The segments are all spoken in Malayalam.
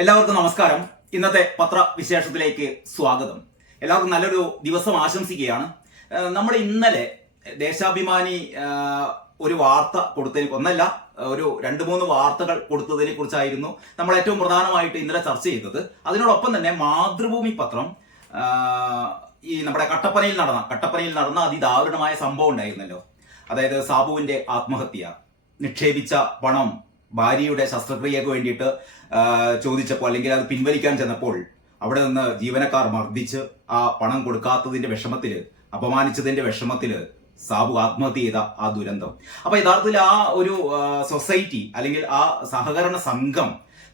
എല്ലാവർക്കും നമസ്കാരം. ഇന്നത്തെ പത്രവിശേഷത്തിലേക്ക് സ്വാഗതം. എല്ലാവർക്കും നല്ലൊരു ദിവസം ആശംസിക്കുകയാണ്. നമ്മൾ ഇന്നലെ ദേശാഭിമാനി ഒരു വാർത്ത കൊടുത്തതിന് ഒന്നല്ല, ഒരു 2-3 വാർത്തകൾ കൊടുത്തതിനെ കുറിച്ചായിരുന്നു നമ്മൾ ഏറ്റവും പ്രധാനമായിട്ട് ഇന്നലെ ചർച്ച ചെയ്തത്. അതിനോടൊപ്പം തന്നെ മാതൃഭൂമി പത്രം ഈ നമ്മുടെ കട്ടപ്പനയിൽ നടന്ന അതിദാരുണമായ സംഭവം ഉണ്ടായിരുന്നല്ലോ. അതായത് സാബുവിന്റെ ആത്മഹത്യ, നിക്ഷേപിച്ച പണം ഭാര്യയുടെ ശസ്ത്രക്രിയക്ക് വേണ്ടിയിട്ട് ചോദിച്ചപ്പോൾ അല്ലെങ്കിൽ അത് പിൻവലിക്കാൻ ചെന്നപ്പോൾ അവിടെ നിന്ന് ജീവനക്കാർ മർദ്ദിച്ച് ആ പണം കൊടുക്കാത്തതിന്റെ വിഷമത്തില്, അപമാനിച്ചതിന്റെ വിഷമത്തില് സാബു ആത്മഹത്യ ചെയ്ത ആ ദുരന്തം. അപ്പൊ യഥാർത്ഥത്തിൽ ആ ഒരു സൊസൈറ്റി അല്ലെങ്കിൽ ആ സഹകരണ സംഘം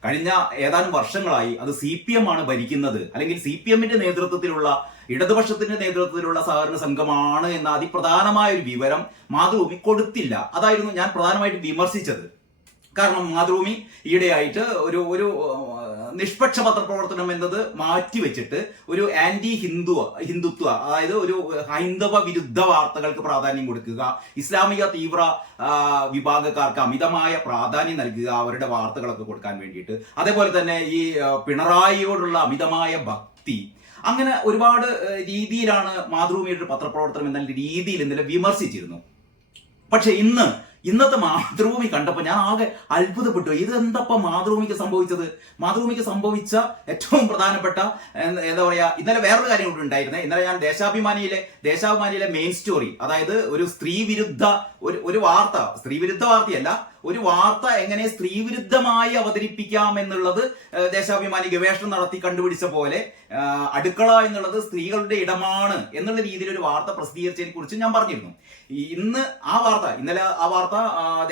കഴിഞ്ഞ ഏതാനും വർഷങ്ങളായി അത് CPM ആണ് ഭരിക്കുന്നത്, അല്ലെങ്കിൽ CPMന്റെ നേതൃത്വത്തിലുള്ള ഇടതുപക്ഷത്തിന്റെ നേതൃത്വത്തിലുള്ള സഹകരണ സംഘമാണ് എന്ന അതിപ്രധാനമായ ഒരു വിവരം മാതൃഭൂമി കൊടുത്തില്ല. അതായിരുന്നു ഞാൻ പ്രധാനമായിട്ട് വിമർശിച്ചത്. കാരണം മാതൃഭൂമി ഈയിടെയായിട്ട് ഒരു നിഷ്പക്ഷ പത്രപ്രവർത്തനം എന്നത് മാറ്റിവെച്ചിട്ട് ഒരു ആന്റി ഹിന്ദുത്വ, അതായത് ഒരു ഹൈന്ദവ വിരുദ്ധ വാർത്തകൾക്ക് പ്രാധാന്യം കൊടുക്കുക, ഇസ്ലാമിക തീവ്ര വിഭാഗക്കാർക്ക് അമിതമായ പ്രാധാന്യം നൽകുക അവരുടെ വാർത്തകളൊക്കെ കൊടുക്കാൻ വേണ്ടിയിട്ട്, അതേപോലെ തന്നെ ഈ പിണറായിയോടുള്ള അമിതമായ ഭക്തി, അങ്ങനെ ഒരുപാട് രീതിയിലാണ് മാതൃഭൂമിയുടെ പത്രപ്രവർത്തനം എന്ന രീതിയിൽ ഇന്നലെ വിമർശിച്ചിരുന്നു. പക്ഷെ ഇന്നത്തെ മാതൃഭൂമി കണ്ടപ്പോൾ ഞാൻ ആകെ അത്ഭുതപ്പെട്ടു. ഇത് എന്തപ്പോ മാതൃഭൂമിക്ക് സംഭവിച്ചത്? മാതൃഭൂമിക്ക് സംഭവിച്ച ഏറ്റവും പ്രധാനപ്പെട്ട എന്താ പറയാ, ഇന്നലെ വേറൊരു കാര്യം കൂടി ഉണ്ടായിരുന്നത്. ഇന്നലെ ഞാൻ ദേശാഭിമാനിയിലെ മെയിൻ സ്റ്റോറി, അതായത് ഒരു സ്ത്രീവിരുദ്ധ ഒരു വാർത്ത, സ്ത്രീവിരുദ്ധ വാർത്തയല്ല, ഒരു വാർത്ത എങ്ങനെ സ്ത്രീവിരുദ്ധമായി അവതരിപ്പിക്കാം എന്നുള്ളത് ദേശാഭിമാനി ഗവേഷണം നടത്തി കണ്ടുപിടിച്ച പോലെ അടുക്കള എന്നുള്ളത് സ്ത്രീകളുടെ ഇടമാണ് എന്നുള്ള രീതിയിൽ ഒരു വാർത്ത പ്രസിദ്ധീകരിച്ചതിനെ കുറിച്ച് ഞാൻ പറഞ്ഞിരുന്നു. ഇന്നലെ ആ വാർത്ത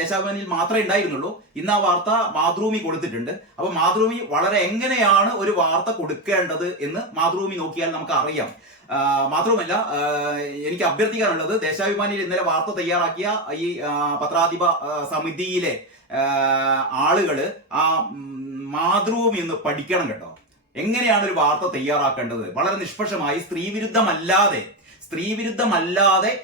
ദേശാഭിമാനിയിൽ മാത്രമേ ഉണ്ടായിരുന്നുള്ളൂ. ഇന്ന് ആ വാർത്ത മാതൃഭൂമി കൊടുത്തിട്ടുണ്ട്. അപ്പൊ മാതൃഭൂമി വളരെ എങ്ങനെയാണ് ഒരു വാർത്ത കൊടുക്കേണ്ടത് എന്ന് മാതൃഭൂമി നോക്കിയാൽ നമുക്ക് അറിയാം. മാത്രവുമല്ല, എനിക്ക് അഭ്യർത്ഥിക്കാനുള്ളത്, ദേശാഭിമാനിയിൽ ഇന്നലെ വാർത്ത തയ്യാറാക്കിയ ഈ പത്രാധിപ സമിതിയിലെ ആളുകള് ആ മാതൃഭൂമി ഒന്ന് പഠിക്കണം കേട്ടോ. എങ്ങനെയാണ് ഒരു വാർത്ത തയ്യാറാക്കേണ്ടത്? വളരെ നിഷ്പക്ഷമായി സ്ത്രീവിരുദ്ധമല്ലാതെ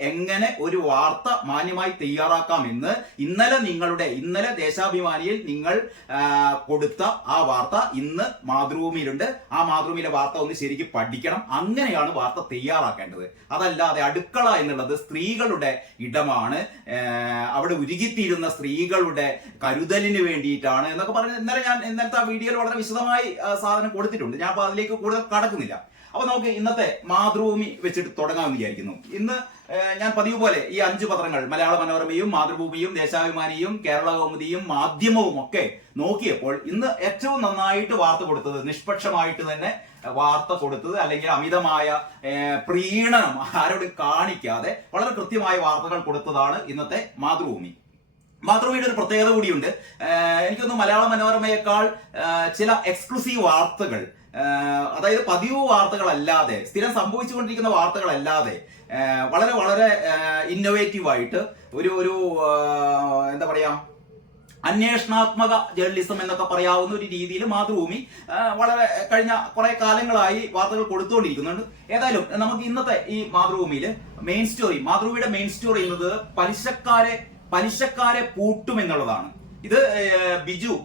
എങ്ങനെ ഒരു വാർത്ത മാന്യമായി തയ്യാറാക്കാമെന്ന് ഇന്നലെ ദേശാഭിമാനിയിൽ നിങ്ങൾ കൊടുത്ത ആ വാർത്ത ഇന്ന് മാതൃഭൂമിയിലുണ്ട്. ആ മാതൃഭൂമിയിലെ വാർത്ത ഒന്ന് ശരിക്കും പഠിക്കണം. അങ്ങനെയാണ് വാർത്ത തയ്യാറാക്കേണ്ടത്. അതല്ലാതെ അടുക്കള എന്നുള്ളത് സ്ത്രീകളുടെ ഇടമാണ്, അവിടെ ഉരുകിത്തീരുന്ന സ്ത്രീകളുടെ കരുതലിന് വേണ്ടിയിട്ടാണ് എന്നൊക്കെ പറഞ്ഞ് ഇന്നലത്തെ ആ വീഡിയോയിൽ വളരെ വിശദമായി സാധനം കൊടുത്തിട്ടുണ്ട്. ഞാൻ അപ്പൊ അതിലേക്ക് കൂടുതൽ കടക്കുന്നില്ല. അപ്പൊ നമുക്ക് ഇന്നത്തെ മാതൃഭൂമി വെച്ചിട്ട് തുടങ്ങാമെന്ന് വിചാരിക്കുന്നു. ഇന്ന് ഞാൻ പതിവ് പോലെ ഈ 5 പത്രങ്ങൾ, മലയാള മനോരമയും മാതൃഭൂമിയും ദേശാഭിമാനിയും കേരള കൗമുദിയും മാധ്യമവും ഒക്കെ നോക്കിയപ്പോൾ ഇന്ന് ഏറ്റവും നന്നായിട്ട് വാർത്ത കൊടുത്തത്, നിഷ്പക്ഷമായിട്ട് തന്നെ വാർത്ത കൊടുത്തത്, അല്ലെങ്കിൽ അമിതമായ പ്രീണനം ആരോടും കാണിക്കാതെ വളരെ കൃത്യമായ വാർത്തകൾ കൊടുത്തതാണ് ഇന്നത്തെ മാതൃഭൂമി. മാതൃഭൂമിയുടെ ഒരു പ്രത്യേകത കൂടിയുണ്ട്. എനിക്കൊന്ന് മലയാള മനോരമയേക്കാൾ ചില എക്സ്ക്ലൂസീവ് വാർത്തകൾ, അതായത് പതിവ് വാർത്തകളല്ലാതെ, സ്ഥിരം സംഭവിച്ചുകൊണ്ടിരിക്കുന്ന വാർത്തകളല്ലാതെ വളരെ വളരെ ഇന്നോവേറ്റീവ് ആയിട്ട് ഒരു എന്താ പറയാ, അന്വേഷണാത്മക ജേർണലിസം എന്നൊക്കെ പറയാവുന്ന ഒരു രീതിയിൽ മാതൃഭൂമി വളരെ കഴിഞ്ഞ കുറെ കാലങ്ങളായി വാർത്തകൾ കൊടുത്തുകൊണ്ടിരിക്കുന്നുണ്ട്. ഏതായാലും നമുക്ക് ഇന്നത്തെ ഈ മാതൃഭൂമിയുടെ മെയിൻ സ്റ്റോറി എന്നത് പലിശക്കാരെ പൂട്ടുമെന്നുള്ളതാണ്. ഇത്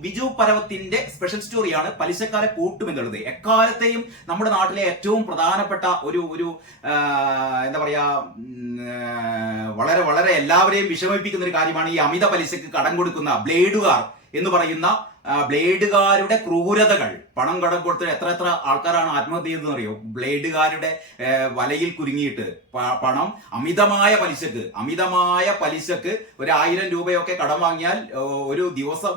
ബിജു പരവത്തിന്റെ സ്പെഷ്യൽ സ്റ്റോറിയാണ്. പലിശക്കാരെ പൂട്ടുമെന്നുള്ളത് എക്കാലത്തെയും നമ്മുടെ നാട്ടിലെ ഏറ്റവും പ്രധാനപ്പെട്ട ഒരു എന്താ പറയാ, വളരെ വളരെ എല്ലാവരെയും വിഷമിപ്പിക്കുന്ന ഒരു കാര്യമാണ് ഈ അമിത പലിശക്ക് കടം കൊടുക്കുന്ന ബ്ലേഡുകാർ എന്ന് പറയുന്ന ബ്ലേഡുകാരുടെ ക്രൂരതകൾ. പണം കടം കൊടുത്ത് എത്ര ആൾക്കാരാണ് ആത്മഹത്യ ചെയ്തതെന്ന് അറിയോ? ബ്ലേഡുകാരുടെ വലയിൽ കുരുങ്ങിയിട്ട് പണം അമിതമായ പലിശക്ക് 1000 രൂപയൊക്കെ കടം വാങ്ങിയാൽ ഒരു ദിവസം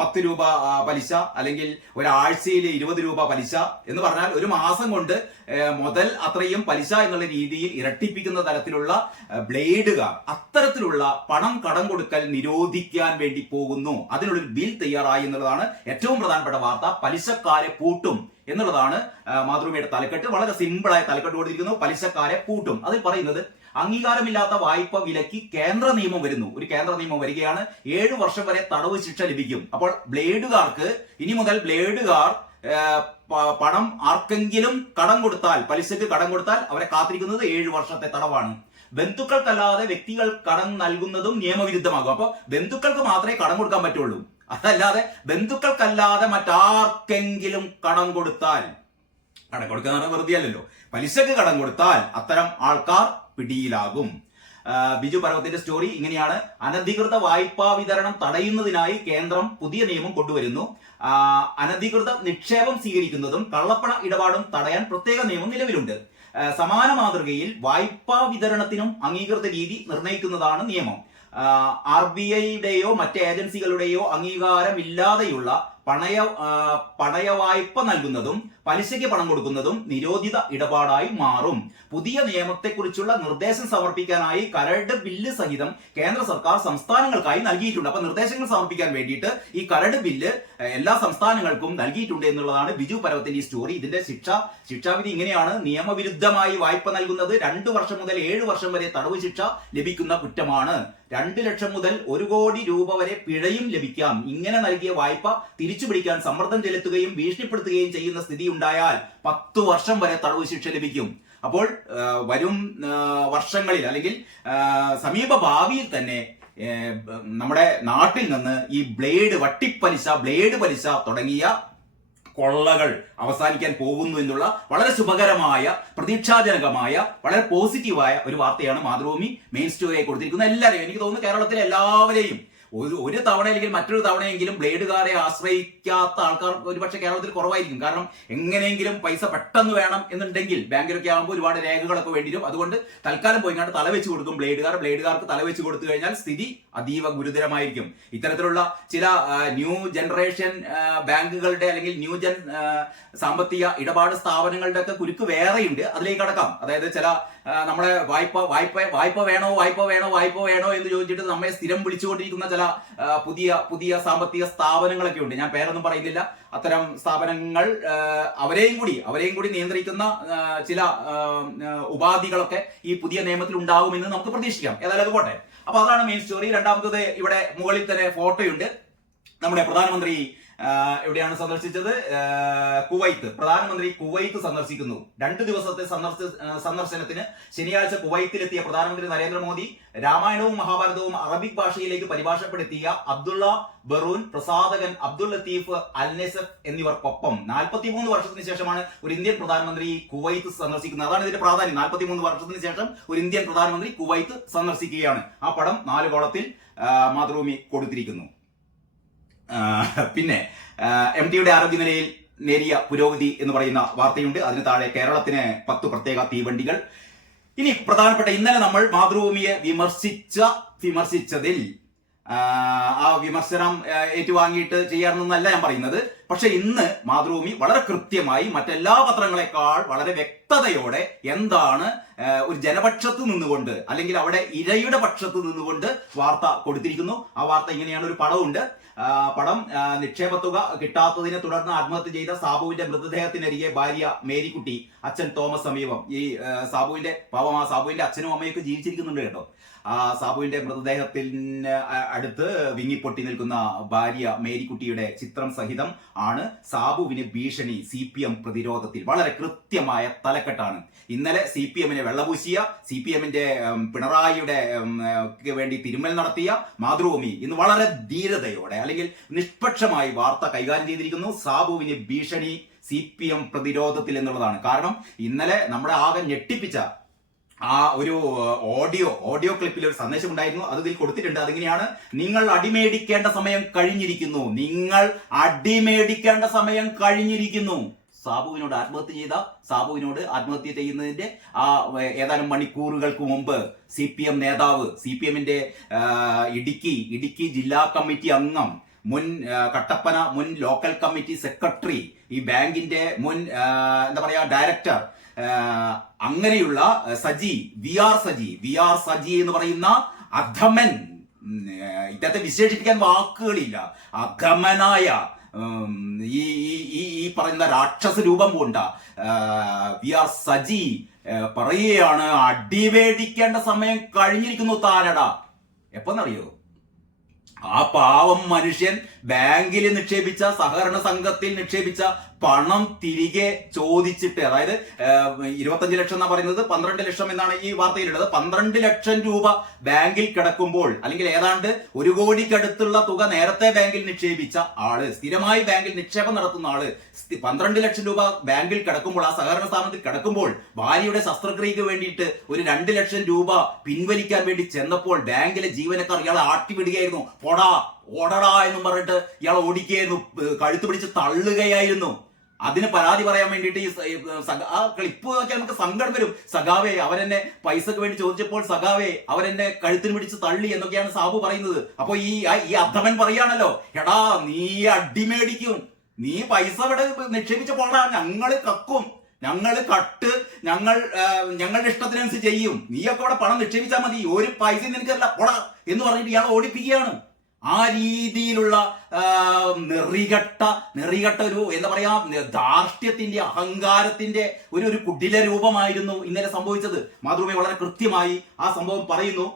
10 രൂപ പലിശ, അല്ലെങ്കിൽ ഒരാഴ്ചയിൽ 20 രൂപ പലിശ എന്ന് പറഞ്ഞാൽ ഒരു മാസം കൊണ്ട് മുതൽ അത്രയും പലിശ എന്നുള്ള രീതിയിൽ ഇരട്ടിപ്പിക്കുന്ന തരത്തിലുള്ള ബ്ലേഡുകാർ അത്തരത്തിലുള്ള പണം കടം കൊടുക്കൽ നിരോധിക്കാൻ വേണ്ടി പോകുന്നു. അതിനുള്ളൊരു ബിൽ തയ്യാറായി എന്നുള്ളതാണ് ഏറ്റവും പ്രധാനപ്പെട്ട വാർത്ത. പലിശക്കാരെ പൂട്ടും എന്നുള്ളതാണ് മാതൃഭൂമിയുടെ തലക്കെട്ട്. വളരെ സിമ്പിളായ തലക്കെട്ട് കൊടുത്തിരിക്കുന്നു, പലിശക്കാരെ പൂട്ടും. അതിൽ പറയുന്നത്, അംഗീകാരമില്ലാത്ത വായ്പ വിലക്കി കേന്ദ്ര നിയമം വരുന്നു. ഒരു കേന്ദ്ര നിയമം വരികയാണ്. 7 വർഷം വരെ തടവ് ശിക്ഷ ലഭിക്കും. അപ്പോൾ ഇനി മുതൽ ബ്ലേഡുകാർ പണം ആർക്കെങ്കിലും പലിശക്ക് കടം കൊടുത്താൽ അവരെ കാത്തിരിക്കുന്നത് 7 വർഷത്തെ തടവാണ്. ബന്ധുക്കൾക്കല്ലാതെ വ്യക്തികൾ കടം നൽകുന്നതും നിയമവിരുദ്ധമാകും. അപ്പൊ ബന്ധുക്കൾക്ക് മാത്രമേ കടം കൊടുക്കാൻ പറ്റുള്ളൂ. അതല്ലാതെ ബന്ധുക്കൾക്കല്ലാതെ മറ്റാർക്കെങ്കിലും കടം കൊടുത്താൽ, കടം കൊടുക്കുക എന്ന് പറഞ്ഞാൽ വെറുതെ അല്ലല്ലോ, പലിശക്ക് കടം കൊടുത്താൽ അത്തരം ആൾക്കാർ പിടിയിലാകും. ബിജു പർവത്തിന്റെ സ്റ്റോറി ഇങ്ങനെയാണ്. അനധികൃത വായ്പാ വിതരണം തടയുന്നതിനായി കേന്ദ്രം പുതിയ നിയമം കൊണ്ടുവരുന്നു. അനധികൃത നിക്ഷേപം സ്വീകരിക്കുന്നതും കള്ളപ്പണ ഇടപാടും തടയാൻ പ്രത്യേക നിയമം നിലവിലുണ്ട്. സമാന മാതൃകയിൽ വായ്പാ വിതരണത്തിനും അംഗീകൃത രീതി നിർണ്ണയിക്കുന്നതാണ് നിയമം. RBIയുടെയോ മറ്റ് ഏജൻസികളുടെയോ അംഗീകാരമില്ലാതെയുള്ള പണയ വായ്പ നൽകുന്നതും പലിശയ്ക്ക് പണം കൊടുക്കുന്നതും നിരോധിത ഇടപാടായി മാറും. പുതിയ നിയമത്തെക്കുറിച്ചുള്ള നിർദ്ദേശം സമർപ്പിക്കാനായി കരട് ബില്ല് സഹിതം കേന്ദ്ര സർക്കാർ സംസ്ഥാനങ്ങൾക്കായി നൽകിയിട്ടുണ്ട്. അപ്പൊ നിർദ്ദേശങ്ങൾ സമർപ്പിക്കാൻ വേണ്ടിയിട്ട് ഈ കരട് ബില്ല് എല്ലാ സംസ്ഥാനങ്ങൾക്കും നൽകിയിട്ടുണ്ട് എന്നുള്ളതാണ് ബിജു പർവത്തിന്റെ ഈ സ്റ്റോറി. ഇതിന്റെ ശിക്ഷാവിധി ഇങ്ങനെയാണ്. നിയമവിരുദ്ധമായി വായ്പ നൽകുന്നത് 2 വർഷം മുതൽ 7 വർഷം വരെ തടവ് ശിക്ഷ ലഭിക്കുന്ന കുറ്റമാണ്. 2 ലക്ഷം മുതൽ 1 കോടി രൂപ വരെ പിഴയും ലഭിക്കാം. ഇങ്ങനെ നൽകിയ വായ്പ തിരിച്ചു പിടിക്കാൻ സമ്മർദ്ദം ചെലുത്തുകയും ഭീഷണിപ്പെടുത്തുകയും ചെയ്യുന്ന സ്ഥിതി ഉണ്ടായാൽ 10 വർഷം വരെ തടവ് ശിക്ഷ ലഭിക്കും. അപ്പോൾ വരും വർഷങ്ങളിൽ അല്ലെങ്കിൽ സമീപ ഭാവിയിൽ തന്നെ നമ്മുടെ നാട്ടിൽ നിന്ന് ഈ ബ്ലേഡ് പലിശ തുടങ്ങിയ കൊള്ളകൾ അവസാനിക്കാൻ പോകുന്നു എന്നുള്ള വളരെ ശുഭകരമായ, പ്രതീക്ഷാജനകമായ, വളരെ പോസിറ്റീവായ ഒരു വാർത്തയാണ് മാതൃഭൂമി മെയിൻ സ്റ്റോറിയായി കൊടുത്തിരിക്കുന്നത്. എല്ലാവരെയും, എനിക്ക് തോന്നുന്നു കേരളത്തിലെ എല്ലാവരെയും ഒരു തവണ അല്ലെങ്കിൽ മറ്റൊരു തവണയെങ്കിലും ബ്ലേഡുകാരെ ആശ്രയിക്കാത്ത ആൾക്കാർ ഒരുപക്ഷെ കേരളത്തിൽ കുറവായിരിക്കും. കാരണം എങ്ങനെയെങ്കിലും പൈസ പെട്ടെന്ന് വേണം എന്നുണ്ടെങ്കിൽ ബാങ്കിലൊക്കെ ആകുമ്പോൾ ഒരുപാട് രേഖകളൊക്കെ വേണ്ടിവരും. അതുകൊണ്ട് തൽക്കാലം പോയിങ്ങാണ്ട് തലവെച്ച് കൊടുക്കും ബ്ലേഡുകാർക്ക് തലവെച്ച് കൊടുത്തു കഴിഞ്ഞാൽ സ്ഥിതി അതീവ ഗുരുതരമായിരിക്കും. ഇത്തരത്തിലുള്ള ചില ന്യൂ ജനറേഷൻ ബാങ്കുകളുടെ അല്ലെങ്കിൽ ന്യൂ ജൻ സാമ്പത്തിക ഇടപാട് സ്ഥാപനങ്ങളുടെ ഒക്കെ കുരുക്ക് വേറെയുണ്ട്. അതിലേക്ക് കടക്കാം. അതായത് ചില നമ്മളെ വായ്പ വേണോ എന്ന് ചോദിച്ചിട്ട് നമ്മെ സ്ഥിരം വിളിച്ചുകൊണ്ടിരിക്കുന്ന ചില പുതിയ സാമ്പത്തിക സ്ഥാപനങ്ങളൊക്കെ ഉണ്ട്. ഞാൻ പേരൊന്നും പറയുന്നില്ല. അത്തരം സ്ഥാപനങ്ങൾ അവരെയും കൂടി നിയന്ത്രിക്കുന്ന ചില ഉപാധികളൊക്കെ ഈ പുതിയ നിയമത്തിൽ ഉണ്ടാകുമെന്ന് നമുക്ക് പ്രതീക്ഷിക്കാം. ഏതായാലും അത് പോട്ടെ. അപ്പൊ അതാണ് മെയിൻ സ്റ്റോറി. രണ്ടാമത്തത്, ഇവിടെ മുകളിൽ തന്നെ ഫോട്ടോയുണ്ട്. നമ്മുടെ പ്രധാനമന്ത്രി എവിടെയാണ് സന്ദർശിച്ചത്? കുവൈത്ത്. പ്രധാനമന്ത്രി കുവൈത്ത് സന്ദർശിക്കുന്നു. 2 ദിവസത്തെ സന്ദർശനത്തിന് ശനിയാഴ്ച കുവൈത്തിലെത്തിയ പ്രധാനമന്ത്രി നരേന്ദ്രമോദി രാമായണവും മഹാഭാരതവും അറബിക് ഭാഷയിലേക്ക് പരിഭാഷപ്പെടുത്തിയ അബ്ദുള്ള ബറൂൻ, പ്രസാധകൻ അബ്ദുൾ ലത്തീഫ് അൽ-നസഫ് എന്നിവർക്കൊപ്പം 43 വർഷത്തിന് ശേഷമാണ് ഒരു ഇന്ത്യൻ പ്രധാനമന്ത്രി കുവൈത്ത് സന്ദർശിക്കുന്നത്. അതാണ് ഇതിന്റെ പ്രാധാന്യം. 43 വർഷത്തിന് ശേഷം ഒരു ഇന്ത്യൻ പ്രധാനമന്ത്രി കുവൈത്ത് സന്ദർശിക്കുകയാണ്. ആ പടം 4 കോളത്തിൽ മാതൃഭൂമി കൊടുത്തിരിക്കുന്നു. പിന്നെ MTയുടെ ആരോഗ്യനിലയിൽ നേരിയ പുരോഗതി എന്ന് പറയുന്ന വാർത്തയുണ്ട്. അതിന് താഴെ കേരളത്തിന് 10 പ്രത്യേക തീവണ്ടികൾ. ഇനി പ്രധാനപ്പെട്ട, ഇന്നലെ നമ്മൾ മാതൃഭൂമിയെ വിമർശിച്ചതിൽ ആ വിമർശനം ഏറ്റുവാങ്ങിയിട്ട് ചെയ്യാമെന്നല്ല ഞാൻ പറയുന്നത്. പക്ഷെ ഇന്ന് മാതൃഭൂമി വളരെ കൃത്യമായി മറ്റെല്ലാ പത്രങ്ങളെക്കാൾ വളരെ വ്യക്തതയോടെ എന്താണ് ഒരു ജനപക്ഷത്ത് നിന്നുകൊണ്ട് അല്ലെങ്കിൽ അവിടെ ഇരയുടെ പക്ഷത്ത് നിന്നുകൊണ്ട് വാർത്ത കൊടുത്തിരിക്കുന്നു. ആ വാർത്ത ഇങ്ങനെയാണ്. ഒരു പടമുണ്ട്. പടം നിക്ഷേപ തുക കിട്ടാത്തതിനെ തുടർന്ന് ആത്മഹത്യ ചെയ്ത സാബുവിന്റെ മൃതദേഹത്തിനരികെ ഭാര്യ മേരിക്കുട്ടി, അച്ഛൻ തോമസ് സമീപം. ഈ സാബുവിന്റെ അച്ഛനും അമ്മയൊക്കെ ജീവിച്ചിരിക്കുന്നുണ്ട് കേട്ടോ. ആ സാബുവിന്റെ മൃതദേഹത്തിന് അടുത്ത് വിങ്ങിപ്പൊട്ടി നിൽക്കുന്ന ഭാര്യ മേരിക്കുട്ടിയുടെ ചിത്രം സഹിതം ആണ് സാബുവിന് ഭീഷണി. CPM പ്രതിരോധത്തിൽ വളരെ കൃത്യമായ തലക്കെട്ടാണ്. ഇന്നലെ CPMനെ വെള്ളപൂശിയ, CPMന്റെ പിണറായിയുടെ വേണ്ടി തിരുമ്മൽ നടത്തിയ മാതൃഭൂമി ഇന്ന് വളരെ ധീരതയോടെ അല്ലെങ്കിൽ നിഷ്പക്ഷമായി വാർത്ത കൈകാര്യം ചെയ്തിരിക്കുന്നു. സാബുവിന് ഭീഷണി, CPM പ്രതിരോധത്തിൽ എന്നുള്ളതാണ്. കാരണം ഇന്നലെ നമ്മളെ ആകെ ഞെട്ടിപ്പിച്ച ആ ഒരു ഓഡിയോ ക്ലിപ്പിൽ ഒരു സന്ദേശം ഉണ്ടായിരുന്നു. അത് ഇതിൽ കൊടുത്തിട്ടുണ്ട്. അതിങ്ങനെയാണ്: നിങ്ങൾ അടിമേടിക്കേണ്ട സമയം കഴിഞ്ഞിരിക്കുന്നു. സാബുവിനോട് ആത്മഹത്യ ചെയ്യുന്നതിന്റെ ആ ഏതാനും മണിക്കൂറുകൾക്ക് മുമ്പ് CPM നേതാവ്, CPMന്റെ ഇടുക്കി ജില്ലാ കമ്മിറ്റി അംഗം, മുൻ കട്ടപ്പന മുൻ ലോക്കൽ കമ്മിറ്റി സെക്രട്ടറി, ഈ ബാങ്കിന്റെ മുൻ ഡയറക്ടർ, അങ്ങനെയുള്ള VR സജി എന്ന് പറയുന്ന അധമൻ, ഇദ്ദേഹത്തെ വിശേഷിപ്പിക്കാൻ വാക്കുകളില്ല, അധമനായ ഈ പറയുന്ന രാക്ഷസ രൂപം കൊണ്ട VR സജി പറയുകയാണ്, അടിവേടിക്കേണ്ട സമയം കഴിഞ്ഞിരിക്കുന്നു താനടാ. എപ്പോന്നറിയോ? ആ പാവം മനുഷ്യൻ ബാങ്കിൽ നിക്ഷേപിച്ച, സഹകരണ സംഘത്തിൽ നിക്ഷേപിച്ച പണം തിരികെ ചോദിച്ചിട്ട്, അതായത് 25 ലക്ഷം എന്നാ പറയുന്നത്, 12 ലക്ഷം എന്നാണ് ഈ വാർത്തയിലുള്ളത്. 12 ലക്ഷം രൂപ ബാങ്കിൽ കിടക്കുമ്പോൾ, അല്ലെങ്കിൽ ഏതാണ്ട് 1 കോടിക്കടുത്തുള്ള തുക നേരത്തെ ബാങ്കിൽ നിക്ഷേപിച്ച ആള്, സ്ഥിരമായി ബാങ്കിൽ നിക്ഷേപം നടത്തുന്ന ആള് 12 ലക്ഷം രൂപ ബാങ്കിൽ കിടക്കുമ്പോൾ, ആ സഹകരണ സ്ഥാപനത്തിൽ കിടക്കുമ്പോൾ, ഭാര്യയുടെ ശസ്ത്രക്രിയക്ക് വേണ്ടിയിട്ട് ഒരു 2 ലക്ഷം രൂപ പിൻവലിക്കാൻ വേണ്ടി ചെന്നപ്പോൾ ബാങ്കിലെ ജീവനക്കാർ ഇയാളെ ആട്ടിവിടുകയായിരുന്നു. പോടാ ഓടടാ എന്നും പറഞ്ഞിട്ട് ഇയാൾ ഓടിക്കുകയായിരുന്നു, കഴുത്ത് പിടിച്ച് തള്ളുകയായിരുന്നു. അതിന് പരാതി പറയാൻ വേണ്ടിയിട്ട് ആ ക്ലിപ്പ് നോക്കിയാൽ നമുക്ക് സങ്കടം വരും. സഖാവേ അവരെന്നെ പൈസക്ക് വേണ്ടി ചോദിച്ചപ്പോൾ സഖാവേ അവരെന്നെ കഴുത്തിന് പിടിച്ച് തള്ളി എന്നൊക്കെയാണ് സാബു പറയുന്നത്. അപ്പൊ ഈ അധമൻ പറയാണല്ലോ, എടാ നീ അടിമേടിക്കും, നീ പൈസ ഇവിടെ നിക്ഷേപിച്ച പോടാ, ഞങ്ങള് കക്കും, ഞങ്ങൾ കട്ട്, ഞങ്ങളുടെ ഇഷ്ടത്തിനനുസരിച്ച് ചെയ്യും, നീയൊക്കെ ഇവിടെ പണം നിക്ഷേപിച്ചാൽ മതി, ഒരു പൈസ നിനക്കല്ല പോടാ എന്ന് പറഞ്ഞിട്ട് ഇയാൾ ഓടിപ്പിക്കുകയാണ്. ആ രീതിയിലുള്ള നെറികെട്ട ഒരു എന്താ പറയാ ധാർഷ്ട്യത്തിന്റെ, അഹങ്കാരത്തിന്റെ ഒരു കുടില രൂപമായിരുന്നു ഇന്നലെ സംഭവിച്ചത്. മാതൃഭൂമി വളരെ കൃത്യമായി ആ സംഭവം പറയുന്നു.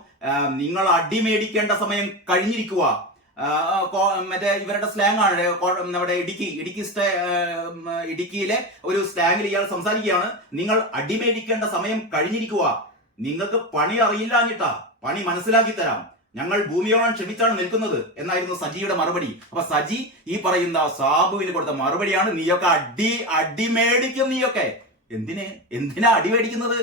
നിങ്ങൾ അടിമേടിക്കേണ്ട സമയം കഴിഞ്ഞിരിക്കുക. മറ്റേ ഇവരുടെ സ്ലാങ് ആണ്, നമ്മുടെ ഇടുക്കിയിലെ ഒരു സ്ലാങ്ങിൽ ഇയാൾ സംസാരിക്കുകയാണ്. നിങ്ങൾ അടിമേടിക്കേണ്ട സമയം കഴിഞ്ഞിരിക്കുക, നിങ്ങൾക്ക് പണി അറിയില്ലാഞ്ഞിട്ടാ, പണി മനസ്സിലാക്കി തരാം, ഞങ്ങൾ ഭൂമിയോളം ക്ഷമിച്ചാണ് നിൽക്കുന്നത് എന്നായിരുന്നു സജിയുടെ മറുപടി. അപ്പൊ സജി ഈ പറയുന്ന സാബുവിന് കൊടുത്ത മറുപടിയാണ്, നീയൊക്കെ അടിമേടിക്കും, നീയൊക്കെ എന്തിനാ അടിമേടിക്കുന്നത്?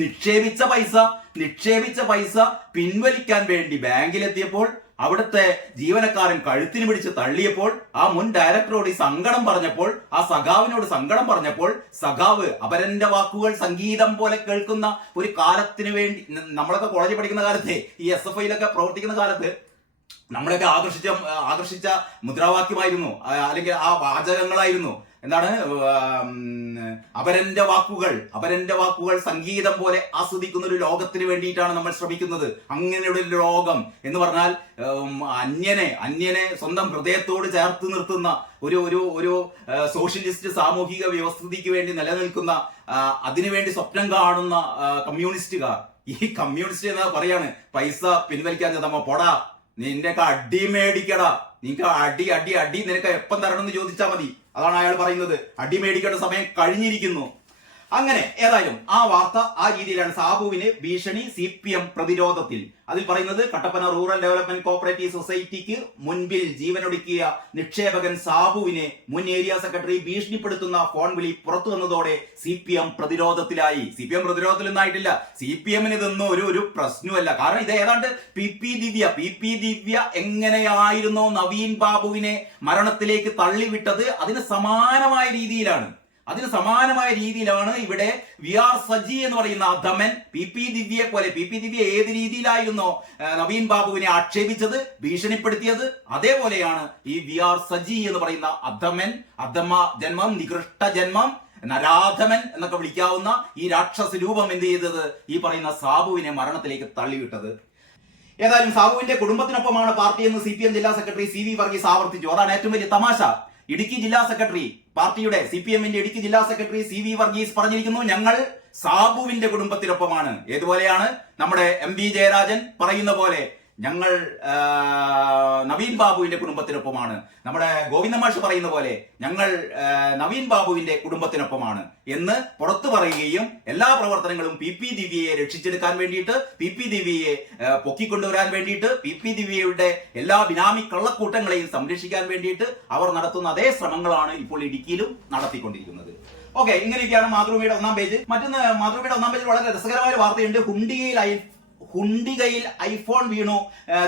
നിക്ഷേപിച്ച പൈസ പിൻവലിക്കാൻ വേണ്ടി ബാങ്കിലെത്തിയപ്പോൾ അവിടുത്തെ ജീവനക്കാരൻ കഴുത്തിന് പിടിച്ച് തള്ളിയപ്പോൾ, ആ മുൻ ഡയറക്ടറോട് ഈ സങ്കടം പറഞ്ഞപ്പോൾ, ആ സഖാവിനോട് സങ്കടം പറഞ്ഞപ്പോൾ, സഖാവ് അപരന്റെ വാക്കുകൾ സംഗീതം പോലെ കേൾക്കുന്ന ഒരു കാലത്തിന് വേണ്ടി, നമ്മളൊക്കെ കോളേജിൽ പഠിക്കുന്ന കാലത്തെ, ഈ SFIയിലൊക്കെ പ്രവർത്തിക്കുന്ന കാലത്ത് നമ്മളെയൊക്കെ ആകർഷിച്ച മുദ്രാവാക്യമായിരുന്നു, അല്ലെങ്കിൽ ആ വാചകങ്ങളായിരുന്നു. എന്താണ്? അപരന്റെ വാക്കുകൾ സംഗീതം പോലെ ആസ്വദിക്കുന്ന ഒരു ലോകത്തിന് വേണ്ടിയിട്ടാണ് നമ്മൾ ശ്രമിക്കുന്നത്. അങ്ങനെയുള്ള ഒരു ലോകം എന്ന് പറഞ്ഞാൽ അന്യനെ സ്വന്തം ഹൃദയത്തോട് ചേർത്ത് നിർത്തുന്ന ഒരു സോഷ്യലിസ്റ്റ് സാമൂഹിക വ്യവസ്ഥിതിക്ക് വേണ്ടി നിലനിൽക്കുന്ന, അതിനുവേണ്ടി സ്വപ്നം കാണുന്ന കമ്മ്യൂണിസ്റ്റുകാർ. ഈ കമ്മ്യൂണിസ്റ്റ് എന്നാ പറയാണ്, പൈസ പിൻവലിക്കാൻ ചെന്നപ്പോ പോടാ, നിന്റെയൊക്കെ അടി മേടിക്കടാ, നിനക്ക് അടി നിനക്ക് എപ്പം തരണമെന്ന് ചോദിച്ചാൽ മതി. അതാണ് അയാൾ പറയുന്നത്, അടി മേടിക്കേണ്ട സമയം കഴിഞ്ഞിരിക്കുന്നു. അങ്ങനെ ഏതായാലും ആ വാർത്ത ആ രീതിയിലാണ്. സാബുവിന് ഭീഷണി CPM പ്രതിരോധത്തിൽ. അതിൽ പറയുന്നത്, കട്ടപ്പന റൂറൽ ഡെവലപ്മെന്റ് കോഓപ്പറേറ്റീവ് സൊസൈറ്റിക്ക് മുൻപിൽ ജീവനൊടുക്കിയ നിക്ഷേപകൻ സാബുവിനെ മുൻ ഏരിയ സെക്രട്ടറി ഭീഷണിപ്പെടുത്തുന്ന ഫോൺ വിളി പുറത്തു വന്നതോടെ CPM പ്രതിരോധത്തിലായി. CPM പ്രതിരോധത്തിൽ നിന്നായിട്ടില്ല, CPMന് ഇതൊന്നും ഒരു പ്രശ്നമല്ല. കാരണം ഇത് ഏതാണ്ട് PP ദിവ്യ എങ്ങനെയായിരുന്നോ നവീൻ ബാബുവിനെ മരണത്തിലേക്ക് തള്ളിവിട്ടത്, അതിന് സമാനമായ രീതിയിലാണ് ഇവിടെ VR സജി എന്ന് പറയുന്ന അധമൻ PP ദിവ്യയെ പോലെ, PP ദിവ്യ ഏത് രീതിയിലായിരുന്നോ നവീൻ ബാബുവിനെ ആക്ഷേപിച്ചത്, ഭീഷണിപ്പെടുത്തിയത്, അതേപോലെയാണ് ഈ VR സജി എന്ന് പറയുന്ന അധമ ജന്മം, നികൃഷ്ട ജന്മം, നരാധമൻ എന്നൊക്കെ വിളിക്കാവുന്ന ഈ രാക്ഷസ രൂപം എന്ത് ചെയ്തത്, ഈ പറയുന്ന സാബുവിനെ മരണത്തിലേക്ക് തള്ളിവിട്ടത്. ഏതായാലും സാബുവിന്റെ കുടുംബത്തിനൊപ്പമാണ് പാർട്ടിയെന്ന് CPM ജില്ലാ സെക്രട്ടറി CV വർഗീസ് ആവർത്തിച്ചു. അതാണ് ഏറ്റവും വലിയ തമാശ. ഇടുക്കി ജില്ലാ സെക്രട്ടറി, പാർട്ടിയുടെ CPMന്റെ ഇടുക്കി ജില്ലാ സെക്രട്ടറി CV വർഗീസ് പറഞ്ഞിരിക്കുന്നു, ഞങ്ങൾ സാബുവിന്റെ കുടുംബത്തിനൊപ്പമാണ്. ഏതുപോലെയാണ്? നമ്മുടെ MB ജയരാജൻ പറയുന്ന പോലെ ഞങ്ങൾ നവീൻ ബാബുവിന്റെ കുടുംബത്തിനൊപ്പമാണ്. നമ്മുടെ ഗോവിന്ദ മാഷ് പറയുന്ന പോലെ ഞങ്ങൾ നവീൻ ബാബുവിന്റെ കുടുംബത്തിനൊപ്പമാണ് എന്ന് പുറത്തു പറയുകയും, എല്ലാ പ്രവർത്തനങ്ങളും PP ദിവ്യയെ രക്ഷിച്ചെടുക്കാൻ വേണ്ടിയിട്ട്, PP ദിവ്യയെ പൊക്കിക്കൊണ്ടുവരാൻ വേണ്ടിയിട്ട്, PP ദിവ്യയുടെ എല്ലാ ബിനാമി കള്ളക്കൂട്ടങ്ങളെയും സംരക്ഷിക്കാൻ വേണ്ടിയിട്ട് അവർ നടത്തുന്ന അതേ ശ്രമങ്ങളാണ് ഇപ്പോൾ ഇടുക്കിയിലും നടത്തിക്കൊണ്ടിരിക്കുന്നത്. ഓക്കെ, ഇങ്ങനെയൊക്കെയാണ് മാതൃഭൂമിയുടെ ഒന്നാം പേജ്. മറ്റൊന്ന്, മാതൃഭൂമിയുടെ ഒന്നാം പേജിൽ വളരെ രസകരമായ വാർത്തയുണ്ട്. ഹുണ്ടികയിൽ ഐഫോൺ വീണു,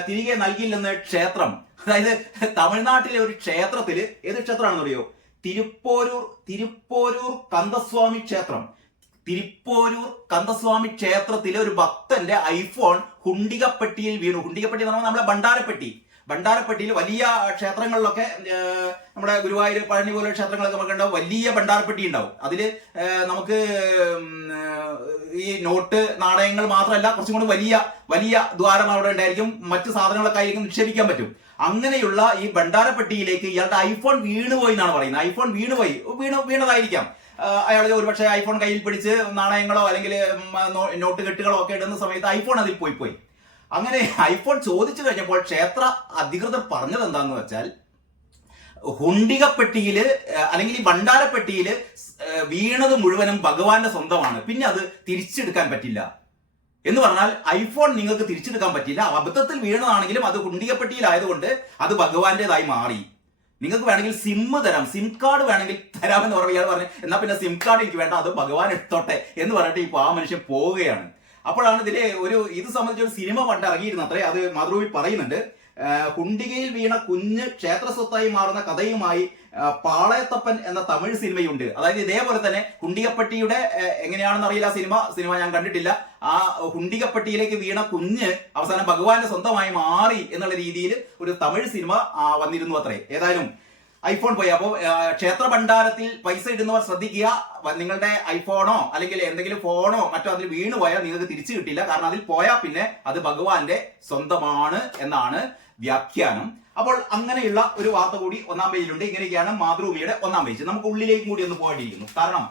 തിരികെ നൽകില്ലെന്ന് ക്ഷേത്രം. അതായത് തമിഴ്നാട്ടിലെ ഒരു ക്ഷേത്രത്തില്, ഏത് ക്ഷേത്രമാണെന്ന് അറിയോ? തിരുപ്പോരൂർ കന്ദസ്വാമി ക്ഷേത്രം. തിരുപ്പോരൂർ കന്ദസ്വാമി ക്ഷേത്രത്തിലെ ഒരു ഭക്തന്റെ ഐഫോൺ ഹുണ്ടികപ്പെട്ടിയിൽ വീണു. ഹുണ്ടികപ്പെട്ടി എന്ന് പറഞ്ഞാൽ നമ്മളെ ഭണ്ഡാരപ്പെട്ടിയിൽ വലിയ ക്ഷേത്രങ്ങളിലൊക്കെ, നമ്മുടെ ഗുരുവായൂർ, പഴനി പോലെ ക്ഷേത്രങ്ങളൊക്കെ നമുക്ക് ഉണ്ടാവും, വലിയ ഭണ്ഡാരപ്പെട്ടി ഉണ്ടാവും. അതിൽ നമുക്ക് ഈ നോട്ട് നാണയങ്ങൾ മാത്രമല്ല, കുറച്ചും കൂടി വലിയ ദ്വാരം അവിടെ ഉണ്ടായിരിക്കും, മറ്റു സാധനങ്ങളൊക്കെ ആയിരിക്കും നിക്ഷേപിക്കാൻ പറ്റും. അങ്ങനെയുള്ള ഈ ഭണ്ഡാരപ്പെട്ടിയിലേക്ക് ഇയാളുടെ ഐഫോൺ വീണുപോയി എന്നാണ് പറയുന്നത്. ഐഫോൺ വീണതായിരിക്കാം. അയാൾ ഒരുപക്ഷെ ഐഫോൺ കയ്യിൽ പിടിച്ച് നാണയങ്ങളോ അല്ലെങ്കിൽ നോട്ട് കെട്ടുകളോ ഒക്കെ ഇടുന്ന സമയത്ത് ഐഫോൺ അതിൽ പോയി. അങ്ങനെ ഐഫോൺ ചോദിച്ചു കഴിഞ്ഞപ്പോൾ ക്ഷേത്ര അധികൃതർ പറഞ്ഞത് എന്താന്ന് വെച്ചാൽ, ഹുണ്ടികപ്പെട്ടിയില് അല്ലെങ്കിൽ ഈ ഭണ്ഡാരപ്പെട്ടിയില് വീണത് മുഴുവനും ഭഗവാന്റെ സ്വന്തമാണ്, പിന്നെ അത് തിരിച്ചെടുക്കാൻ പറ്റില്ല എന്ന് പറഞ്ഞാൽ ഐഫോൺ നിങ്ങൾക്ക് തിരിച്ചെടുക്കാൻ പറ്റില്ല. അബദ്ധത്തിൽ വീണതാണെങ്കിലും അത് ഹുണ്ടികപ്പെട്ടിയിലായതുകൊണ്ട് അത് ഭഗവാന്റേതായി മാറി. നിങ്ങൾക്ക് വേണമെങ്കിൽ സിം തരാം, സിം കാർഡ് വേണമെങ്കിൽ തരാമെന്ന് പറഞ്ഞു. ഇയാൾ പറഞ്ഞു എന്നാ പിന്നെ സിം കാർഡ് എനിക്ക് വേണ്ട, അത് ഭഗവാൻ എടുത്തോട്ടെ എന്ന് പറഞ്ഞിട്ട് ഇപ്പൊ ആ മനുഷ്യൻ പോവുകയാണ്. അപ്പോഴാണ് ഇതിലെ ഇത് സംബന്ധിച്ച ഒരു സിനിമ പണ്ട് ഇറങ്ങിയിരുന്നു അത്രേ. അത് മാതൃഭൂമി പറയുന്നുണ്ട്. കുണ്ടികയിൽ വീണ കുഞ്ഞ് ക്ഷേത്ര സ്വത്തായി മാറുന്ന കഥയുമായി പാളയത്തപ്പൻ എന്ന തമിഴ് സിനിമയുണ്ട്. അതായത് ഇതേപോലെ തന്നെ ഹുണ്ടികപ്പെട്ടിയുടെ എങ്ങനെയാണെന്ന് അറിയില്ല, സിനിമ ഞാൻ കണ്ടിട്ടില്ല. ആ ഹുണ്ടികപ്പെട്ടിയിലേക്ക് വീണ കുഞ്ഞ് അവസാനം ഭഗവാന്റെ സ്വന്തമായി മാറി എന്നുള്ള രീതിയിൽ ഒരു തമിഴ് സിനിമ വന്നിരുന്നു അത്രേ. ഏതായാലും ഐഫോൺ പോയി. അപ്പോൾ ക്ഷേത്ര ഭണ്ഡാരത്തിൽ പൈസ ഇടുന്നവർ ശ്രദ്ധിക്കുക, നിങ്ങളുടെ ഐഫോണോ അല്ലെങ്കിൽ എന്തെങ്കിലും ഫോണോ മറ്റോ അതിൽ വീണു പോയാൽ നിങ്ങൾക്ക് തിരിച്ചു കിട്ടില്ല. കാരണം അതിൽ പോയാൽ പിന്നെ അത് ഭഗവാന്റെ സ്വന്തമാണ് എന്നാണ് വ്യാഖ്യാനം. അപ്പോൾ അങ്ങനെയുള്ള ഒരു വാർത്ത കൂടി ഒന്നാം പേജിലുണ്ട്. ഇങ്ങനെയൊക്കെയാണ് മാതൃഭൂമിയുടെ ഒന്നാം പേജ്. നമുക്ക് ഉള്ളിലേക്കും കൂടി ഒന്ന് പോകേണ്ടിയിരിക്കുന്നു. കാരണം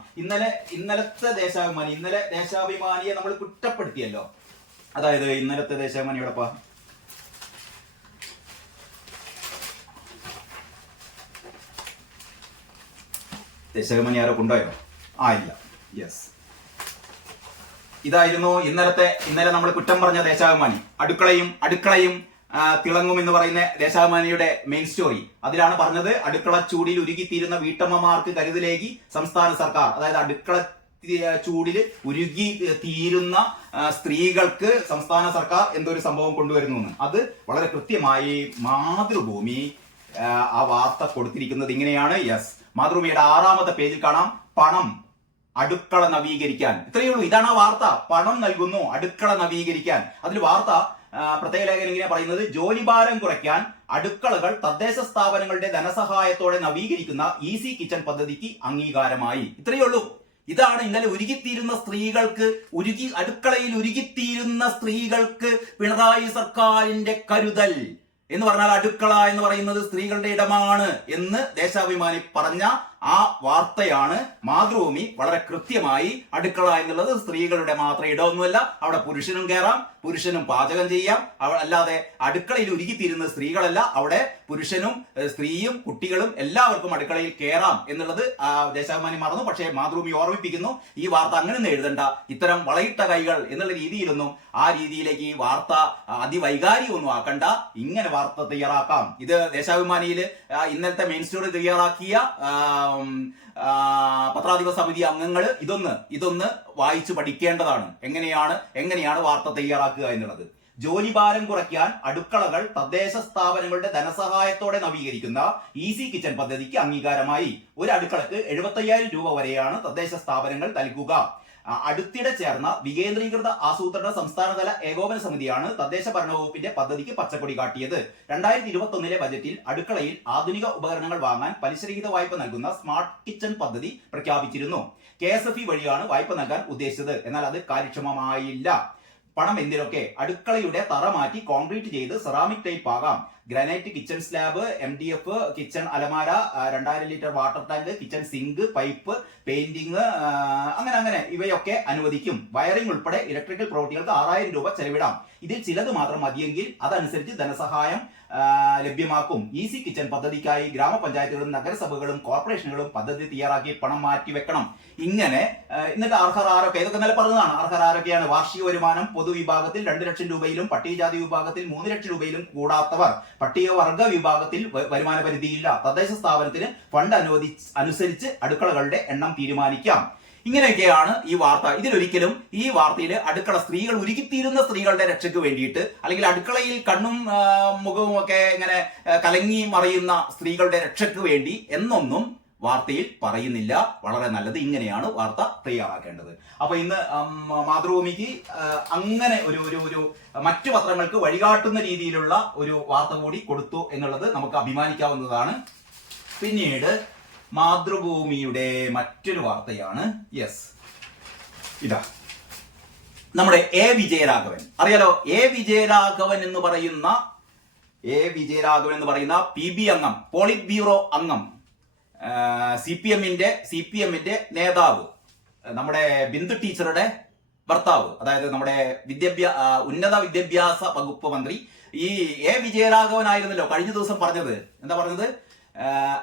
ഇന്നലത്തെ ദേശാഭിമാനിയെ നമ്മൾ കുറ്റപ്പെടുത്തിയല്ലോ. അതായത് ഇന്നലത്തെ ദേശാഭിമാനിയോടൊപ്പം ദേശാഭിമാനി ആരോ കൊണ്ടുപോയോ? ഇല്ല. യെസ്, ഇതായിരുന്നു ഇന്നലെ നമ്മൾ കുറ്റം പറഞ്ഞ ദേശാഭിമാനി. അടുക്കളയും തിളങ്ങും എന്ന് പറയുന്ന ദേശാഭിമാനിയുടെ മെയിൻ സ്റ്റോറി. അതിലാണ് പറഞ്ഞത്, അടുക്കള ചൂടിൽ ഉരുകിത്തീരുന്ന വീട്ടമ്മമാർക്ക് കരുതലേകി സംസ്ഥാന സർക്കാർ. അതായത് അടുക്കള ചൂടിൽ ഉരുകി തീരുന്ന സ്ത്രീകൾക്ക് സംസ്ഥാന സർക്കാർ എന്തൊരു സംഭവം കൊണ്ടുവരുന്നു എന്ന്. അത് വളരെ കൃത്യമായി മാതൃഭൂമി ആ വാർത്ത കൊടുത്തിരിക്കുന്നത് ഇങ്ങനെയാണ്. യെസ്, മാതൃഭൂമിയുടെ 6ാമത്തെ പേജിൽ കാണാം, പണം അടുക്കള നവീകരിക്കാൻ. ഇത്രയേ ഉള്ളൂ. ഇതാണ് ആ വാർത്ത. പണം നൽകുന്നു അടുക്കള നവീകരിക്കാൻ. അതിൽ വാർത്ത പ്രത്യേക ലേഖനം ഇങ്ങനെ പറയുന്നത്, ജോലിഭാരം കുറയ്ക്കാൻ അടുക്കളകൾ തദ്ദേശ സ്ഥാപനങ്ങളുടെ ധനസഹായത്തോടെ നവീകരിക്കുന്ന ഈസി കിച്ചൺ പദ്ധതിക്ക് അംഗീകാരമായി. ഇത്രയേ ഉള്ളൂ. ഇതാണ് ഇന്നലെ അടുക്കളയിൽ ഉരുകിത്തീരുന്ന സ്ത്രീകൾക്ക് പിണറായി സർക്കാരിന്റെ കരുതൽ എന്ന് പറഞ്ഞാൽ, അടുക്കള എന്ന് പറയുന്നത് സ്ത്രീകളുടെ ഇടമാണ് എന്ന് ദേശാഭിമാനി പറഞ്ഞ ആ വാർത്തയാണ് മാതൃഭൂമി വളരെ കൃത്യമായി. അടുക്കള എന്നുള്ളത് സ്ത്രീകളുടെ മാത്രം ഇടമൊന്നുമല്ല, അവിടെ പുരുഷനും കയറാം, പുരുഷനും പാചകം ചെയ്യാം. അല്ലാതെ അടുക്കളയിൽ ഉരുകിത്തീരുന്ന സ്ത്രീകളല്ല, അവിടെ പുരുഷനും സ്ത്രീയും കുട്ടികളും എല്ലാവർക്കും അടുക്കളയിൽ കയറാം എന്നുള്ളത് ദേശാഭിമാനി മറന്നു. പക്ഷേ മാതൃഭൂമി ഓർമ്മിപ്പിക്കുന്നു, ഈ വാർത്ത അങ്ങനെയൊന്നും എഴുതണ്ട, ഇത്തരം വളയിട്ട കൈകൾ എന്നുള്ള രീതിയിലൊന്നും ആ രീതിയിലേക്ക് ഈ വാർത്ത അതിവൈകാരികമൊന്നും ആക്കണ്ട, ഇങ്ങനെ വാർത്ത തയ്യാറാക്കാം. ഇത് ദേശാഭിമാനിയിൽ ഇന്നലത്തെ മെയിൻ സ്റ്റോറി തയ്യാറാക്കിയ പത്രാധിപ സമിതി അംഗങ്ങൾ ഇതൊന്ന് വായിച്ചു പഠിക്കേണ്ടതാണ്. എങ്ങനെയാണ് വാർത്ത തയ്യാറാക്കുക എന്നുള്ളത്. ജോലിഭാരം കുറയ്ക്കാൻ അടുക്കളകൾ തദ്ദേശ സ്ഥാപനങ്ങളുടെ ധനസഹായത്തോടെ നവീകരിക്കുന്ന ഈസി കിച്ചൺ പദ്ധതിക്ക് അംഗീകാരമായി. ഒരു അടുക്കളക്ക് 75,000 രൂപ വരെയാണ് തദ്ദേശ സ്ഥാപനങ്ങൾ നൽകുക. അടുത്തിടെ ചേർന്ന വികേന്ദ്രീകൃത ആസൂത്രണ സംസ്ഥാനതല ഏകോപന സമിതിയാണ് തദ്ദേശ ഭരണ വകുപ്പിന്റെ പദ്ധതിക്ക് പച്ചക്കൊടി കാട്ടിയത്. 2021 ബജറ്റിൽ അടുക്കളയിൽ ആധുനിക ഉപകരണങ്ങൾ വാങ്ങാൻ പലിശരഹിത വായ്പ നൽകുന്ന സ്മാർട്ട് കിച്ചൺ പദ്ധതി പ്രഖ്യാപിച്ചിരുന്നു. KSFE വഴിയാണ് വായ്പ നൽകാൻ ഉദ്ദേശിച്ചത്. എന്നാൽ അത് കാര്യക്ഷമമായില്ല. പണം എന്തിനൊക്കെ? അടുക്കളയുടെ തറ മാറ്റി കോൺക്രീറ്റ് ചെയ്ത് സെറാമിക് ടൈപ്പ് ആകാം. Granite kitchen slab, MDF kitchen അലമാര, 2000 litre water tank, kitchen sink, pipe, painting, അങ്ങനെ ഇവയൊക്കെ അനുവദിക്കും. വയറിംഗ് ഉൾപ്പെടെ ഇലക്ട്രിക്കൽ പ്രവൃത്തികൾക്ക് 6000 രൂപ ചെലവിടാം. ഇതിൽ ചിലത് മാത്രം മതിയെങ്കിൽ അതനുസരിച്ച് ധനസഹായം ലഭ്യമാക്കും. ഈസി കിച്ചൺ പദ്ധതിക്കായി ഗ്രാമപഞ്ചായത്തുകളും നഗരസഭകളും കോർപ്പറേഷനുകളും പദ്ധതി തയ്യാറാക്കി പണം മാറ്റിവെക്കണം. ഇങ്ങനെ എന്നിട്ട് അർഹരാരൊക്കെ, ഇതൊക്കെ നല്ല പറഞ്ഞതാണ്. അർഹരാരൊക്കെയാണ്? വാർഷിക വരുമാനം പൊതുവിഭാഗത്തിൽ 2 ലക്ഷം രൂപയിലും പട്ടികജാതി വിഭാഗത്തിൽ 3 ലക്ഷം രൂപയിലും കൂടാത്തവർ. പട്ടികവർഗ വിഭാഗത്തിൽ വരുമാന പരിധിയില്ല. തദ്ദേശ സ്ഥാപനത്തിന് ഫണ്ട് അനുസരിച്ച് അടുക്കളകളുടെ എണ്ണം തീരുമാനിക്കാം. ഇങ്ങനെയൊക്കെയാണ് ഈ വാർത്ത. ഇതിലൊരിക്കലും ഈ വാർത്തയിൽ സ്ത്രീകൾ ഉരുകിത്തീരുന്ന സ്ത്രീകളുടെ രക്ഷയ്ക്ക് വേണ്ടിയിട്ട്, അല്ലെങ്കിൽ അടുക്കളയിൽ കണ്ണും മുഖവും ഒക്കെ ഇങ്ങനെ കലങ്ങി മറിയുന്ന സ്ത്രീകളുടെ രക്ഷയ്ക്ക് വേണ്ടി എന്നൊന്നും വാർത്തയിൽ പറയുന്നില്ല. വളരെ നല്ലത്. ഇങ്ങനെയാണ് വാർത്ത തയ്യാറാക്കേണ്ടത്. അപ്പൊ ഇന്ന് മാതൃഭൂമിക്ക് അങ്ങനെ ഒരു മറ്റു പത്രങ്ങൾക്ക് വഴികാട്ടുന്ന രീതിയിലുള്ള ഒരു വാർത്ത കൂടി കൊടുത്തു എന്നുള്ളത് നമുക്ക് അഭിമാനിക്കാവുന്നതാണ്. പിന്നീട് മാതൃഭൂമിയുടെ മറ്റൊരു വാർത്തയാണ്, യെസ്, ഇതാ നമ്മുടെ വിജയരാഘവൻ. അറിയാലോ, വിജയരാഘവൻ എന്ന് പറയുന്ന PB അംഗം, പോളിറ്റ് ബ്യൂറോ അംഗം, CPM-ന്റെ നേതാവ്, നമ്മുടെ ബിന്ദു ടീച്ചറുടെ ഭർത്താവ്, അതായത് നമ്മുടെ ഉന്നത വിദ്യാഭ്യാസ വകുപ്പ് മന്ത്രി ഈ എ വിജയരാഘവനായിരുന്നല്ലോ കഴിഞ്ഞ ദിവസം പറഞ്ഞത്. എന്താ പറഞ്ഞത്?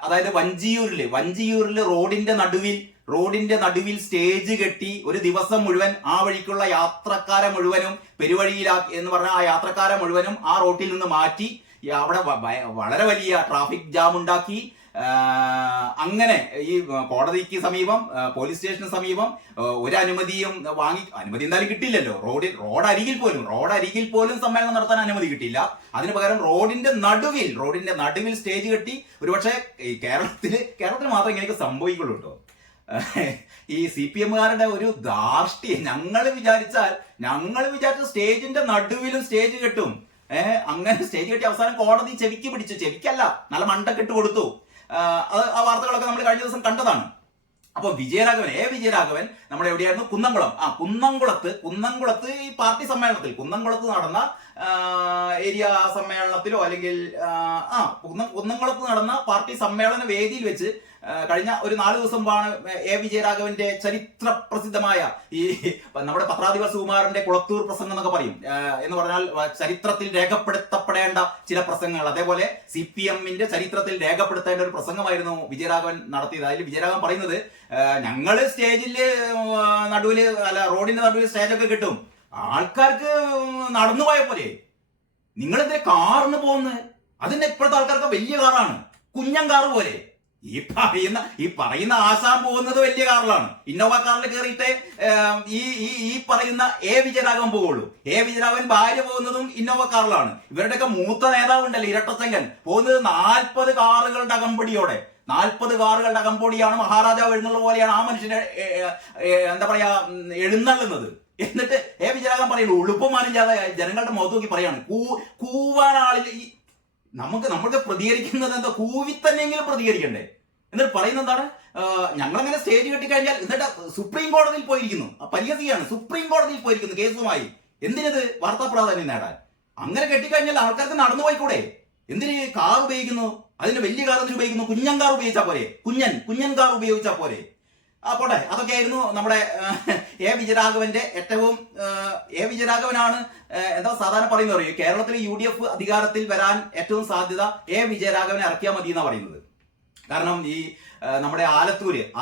അതായത് വഞ്ചിയൂരില് റോഡിന്റെ നടുവിൽ സ്റ്റേജ് കെട്ടി ഒരു ദിവസം മുഴുവൻ ആ വഴിക്കുള്ള യാത്രക്കാരെ മുഴുവനും പെരുവഴിയിലാക്കി എന്ന് പറഞ്ഞാൽ ആ യാത്രക്കാരെ മുഴുവനും ആ റോട്ടിൽ നിന്ന് മാറ്റി അവിടെ വളരെ വലിയ ട്രാഫിക് ജാം ഉണ്ടാക്കി. അങ്ങനെ ഈ കോടതിക്ക് സമീപം, പോലീസ് സ്റ്റേഷന് സമീപം ഒരു അനുമതി എന്തായാലും കിട്ടില്ലല്ലോ. റോഡ് അരികിൽ പോലും സമ്മേളനം നടത്താൻ അനുമതി കിട്ടിയില്ല. അതിന് പകരം റോഡിന്റെ നടുവിൽ സ്റ്റേജ് കെട്ടി. ഒരുപക്ഷെ ഈ കേരളത്തിൽ മാത്രം ഇങ്ങനെയൊക്കെ സംഭവിക്കുള്ളൂ കേട്ടോ. ഈ CPM-കാരുടെ ഒരു ധാർഷ്ട്യം. ഞങ്ങൾ വിചാരിച്ച സ്റ്റേജിന്റെ നടുവിലും സ്റ്റേജ് കെട്ടും. അങ്ങനെ സ്റ്റേജ് കെട്ടി അവസാനം കോടതി ചെവിക്കല്ല നല്ല മണ്ടക്കെട്ട് കൊടുത്തു. ആ വാർത്തകളൊക്കെ നമ്മൾ കഴിഞ്ഞ ദിവസം കണ്ടതാണ്. അപ്പൊ വിജയരാഘവൻ നമ്മുടെ എവിടെയായിരുന്നു? കുന്നംകുളത്ത് ഈ പാർട്ടി സമ്മേളനത്തിൽ കുന്നംകുളത്ത് നടന്ന ഏരിയ സമ്മേളനത്തിലോ അല്ലെങ്കിൽ കുന്നംകുളത്ത് നടന്ന പാർട്ടി സമ്മേളന വേദിയിൽ വെച്ച് കഴിഞ്ഞ ഒരു 4 ദിവസം മുമ്പാണ് എ വിജയരാഘവന്റെ ചരിത്ര പ്രസിദ്ധമായ ഈ നമ്മുടെ പത്രാധിപർ സുകുമാരന്റെ കുളത്തൂർ പ്രസംഗം എന്നൊക്കെ പറയും. എന്ന് പറഞ്ഞാൽ ചരിത്രത്തിൽ രേഖപ്പെടുത്തപ്പെടേണ്ട ചില പ്രസംഗങ്ങൾ, അതേപോലെ CPM-ന്റെ ചരിത്രത്തിൽ രേഖപ്പെടുത്തേണ്ട ഒരു പ്രസംഗമായിരുന്നു വിജയരാഘവൻ നടത്തിയത്. അതിൽ വിജയരാഘവൻ പറയുന്നത്, ഞങ്ങള് റോഡിന്റെ നടുവിൽ സ്റ്റേജൊക്കെ കിട്ടും, ആൾക്കാർക്ക് നടന്നു പോയ പോലെ നിങ്ങളെന്തിനാ കാറിന് പോകുന്നത്? അതിന്റെ ഇപ്പോഴത്തെ ആൾക്കാർക്ക് വലിയ കാറാണ്, കുഞ്ഞൻ കാറ് പോലെ. ഈ പറയുന്ന ആശാൻ പോകുന്നത് വലിയ കാറിലാണ്. ഇന്നോവ കാറിൽ കയറിയിട്ട് ഈ പറയുന്ന എ വിജയരാഘവൻ പോവുള്ളൂ. എ വിജയരാഘവൻ ഭാര്യ പോകുന്നതും ഇന്നോവ കാറിലാണ്. ഇവരുടെയൊക്കെ മൂത്ത നേതാവുണ്ടല്ലോ ഇരട്ടച്ചങ്കൻ, പോകുന്നത് 40 കാറുകളുടെ അകമ്പടിയോടെ. 40 കാറുകളുടെ അകമ്പടിയാണ്. മഹാരാജാവ് എഴുന്നള്ള പോലെയാണ് ആ മനുഷ്യനെ എന്താ പറയാ എഴുന്നള്ളുന്നത്. എന്നിട്ട് എ വിജയരാഘവൻ പറയുള്ളൂ, ഉളുപ്പമാനില്ലാതെ ജനങ്ങളുടെ മുഖത്ത് നോക്കി പറയാണ്, കൂവാൻ ആളിൽ നമ്മൾക്ക് പ്രതികരിക്കുന്നത് എന്താ? കൂവി തന്നെയെങ്കിലും പ്രതികരിക്കണ്ടേ? എന്നിട്ട് പറയുന്നത് എന്താണ്? ഞങ്ങളങ്ങനെ സ്റ്റേജ് കെട്ടിക്കഴിഞ്ഞാൽ എന്നിട്ട് സുപ്രീം കോടതിയിൽ പോയിരിക്കുന്നു. പരിഹസിയാണ്. സുപ്രീം കോടതിയിൽ പോയിരിക്കുന്നു കേസുമായി. എന്തിനത്? വാർത്താ പ്രാധാന്യം നേടാൻ. അങ്ങനെ കെട്ടിക്കഴിഞ്ഞാൽ ആൾക്കാർക്ക് നടന്നു പോയിക്കൂടെ? എന്തിന് കാർ ഉപയോഗിക്കുന്നു? അതിന് വലിയ കാർ എന്തിനു ഉപയോഗിക്കുന്നു? കുഞ്ഞൻ കാർ ഉപയോഗിച്ചാൽ പോരെ? കുഞ്ഞൻ കാർ ഉപയോഗിച്ചാൽ പോരെ? പോട്ടെ, അതൊക്കെയായിരുന്നു നമ്മുടെ എ വിജയരാഘവന്റെ വിജയരാഘവനാണ് എന്താ സാധാരണ പറയുന്നത് അറിയോ? കേരളത്തിൽ UDF അധികാരത്തിൽ വരാൻ ഏറ്റവും സാധ്യത എ വിജയരാഘവനെ ഇറക്കിയാൽ മതി എന്നാ പറയുന്നത്. കാരണം ഈ നമ്മുടെ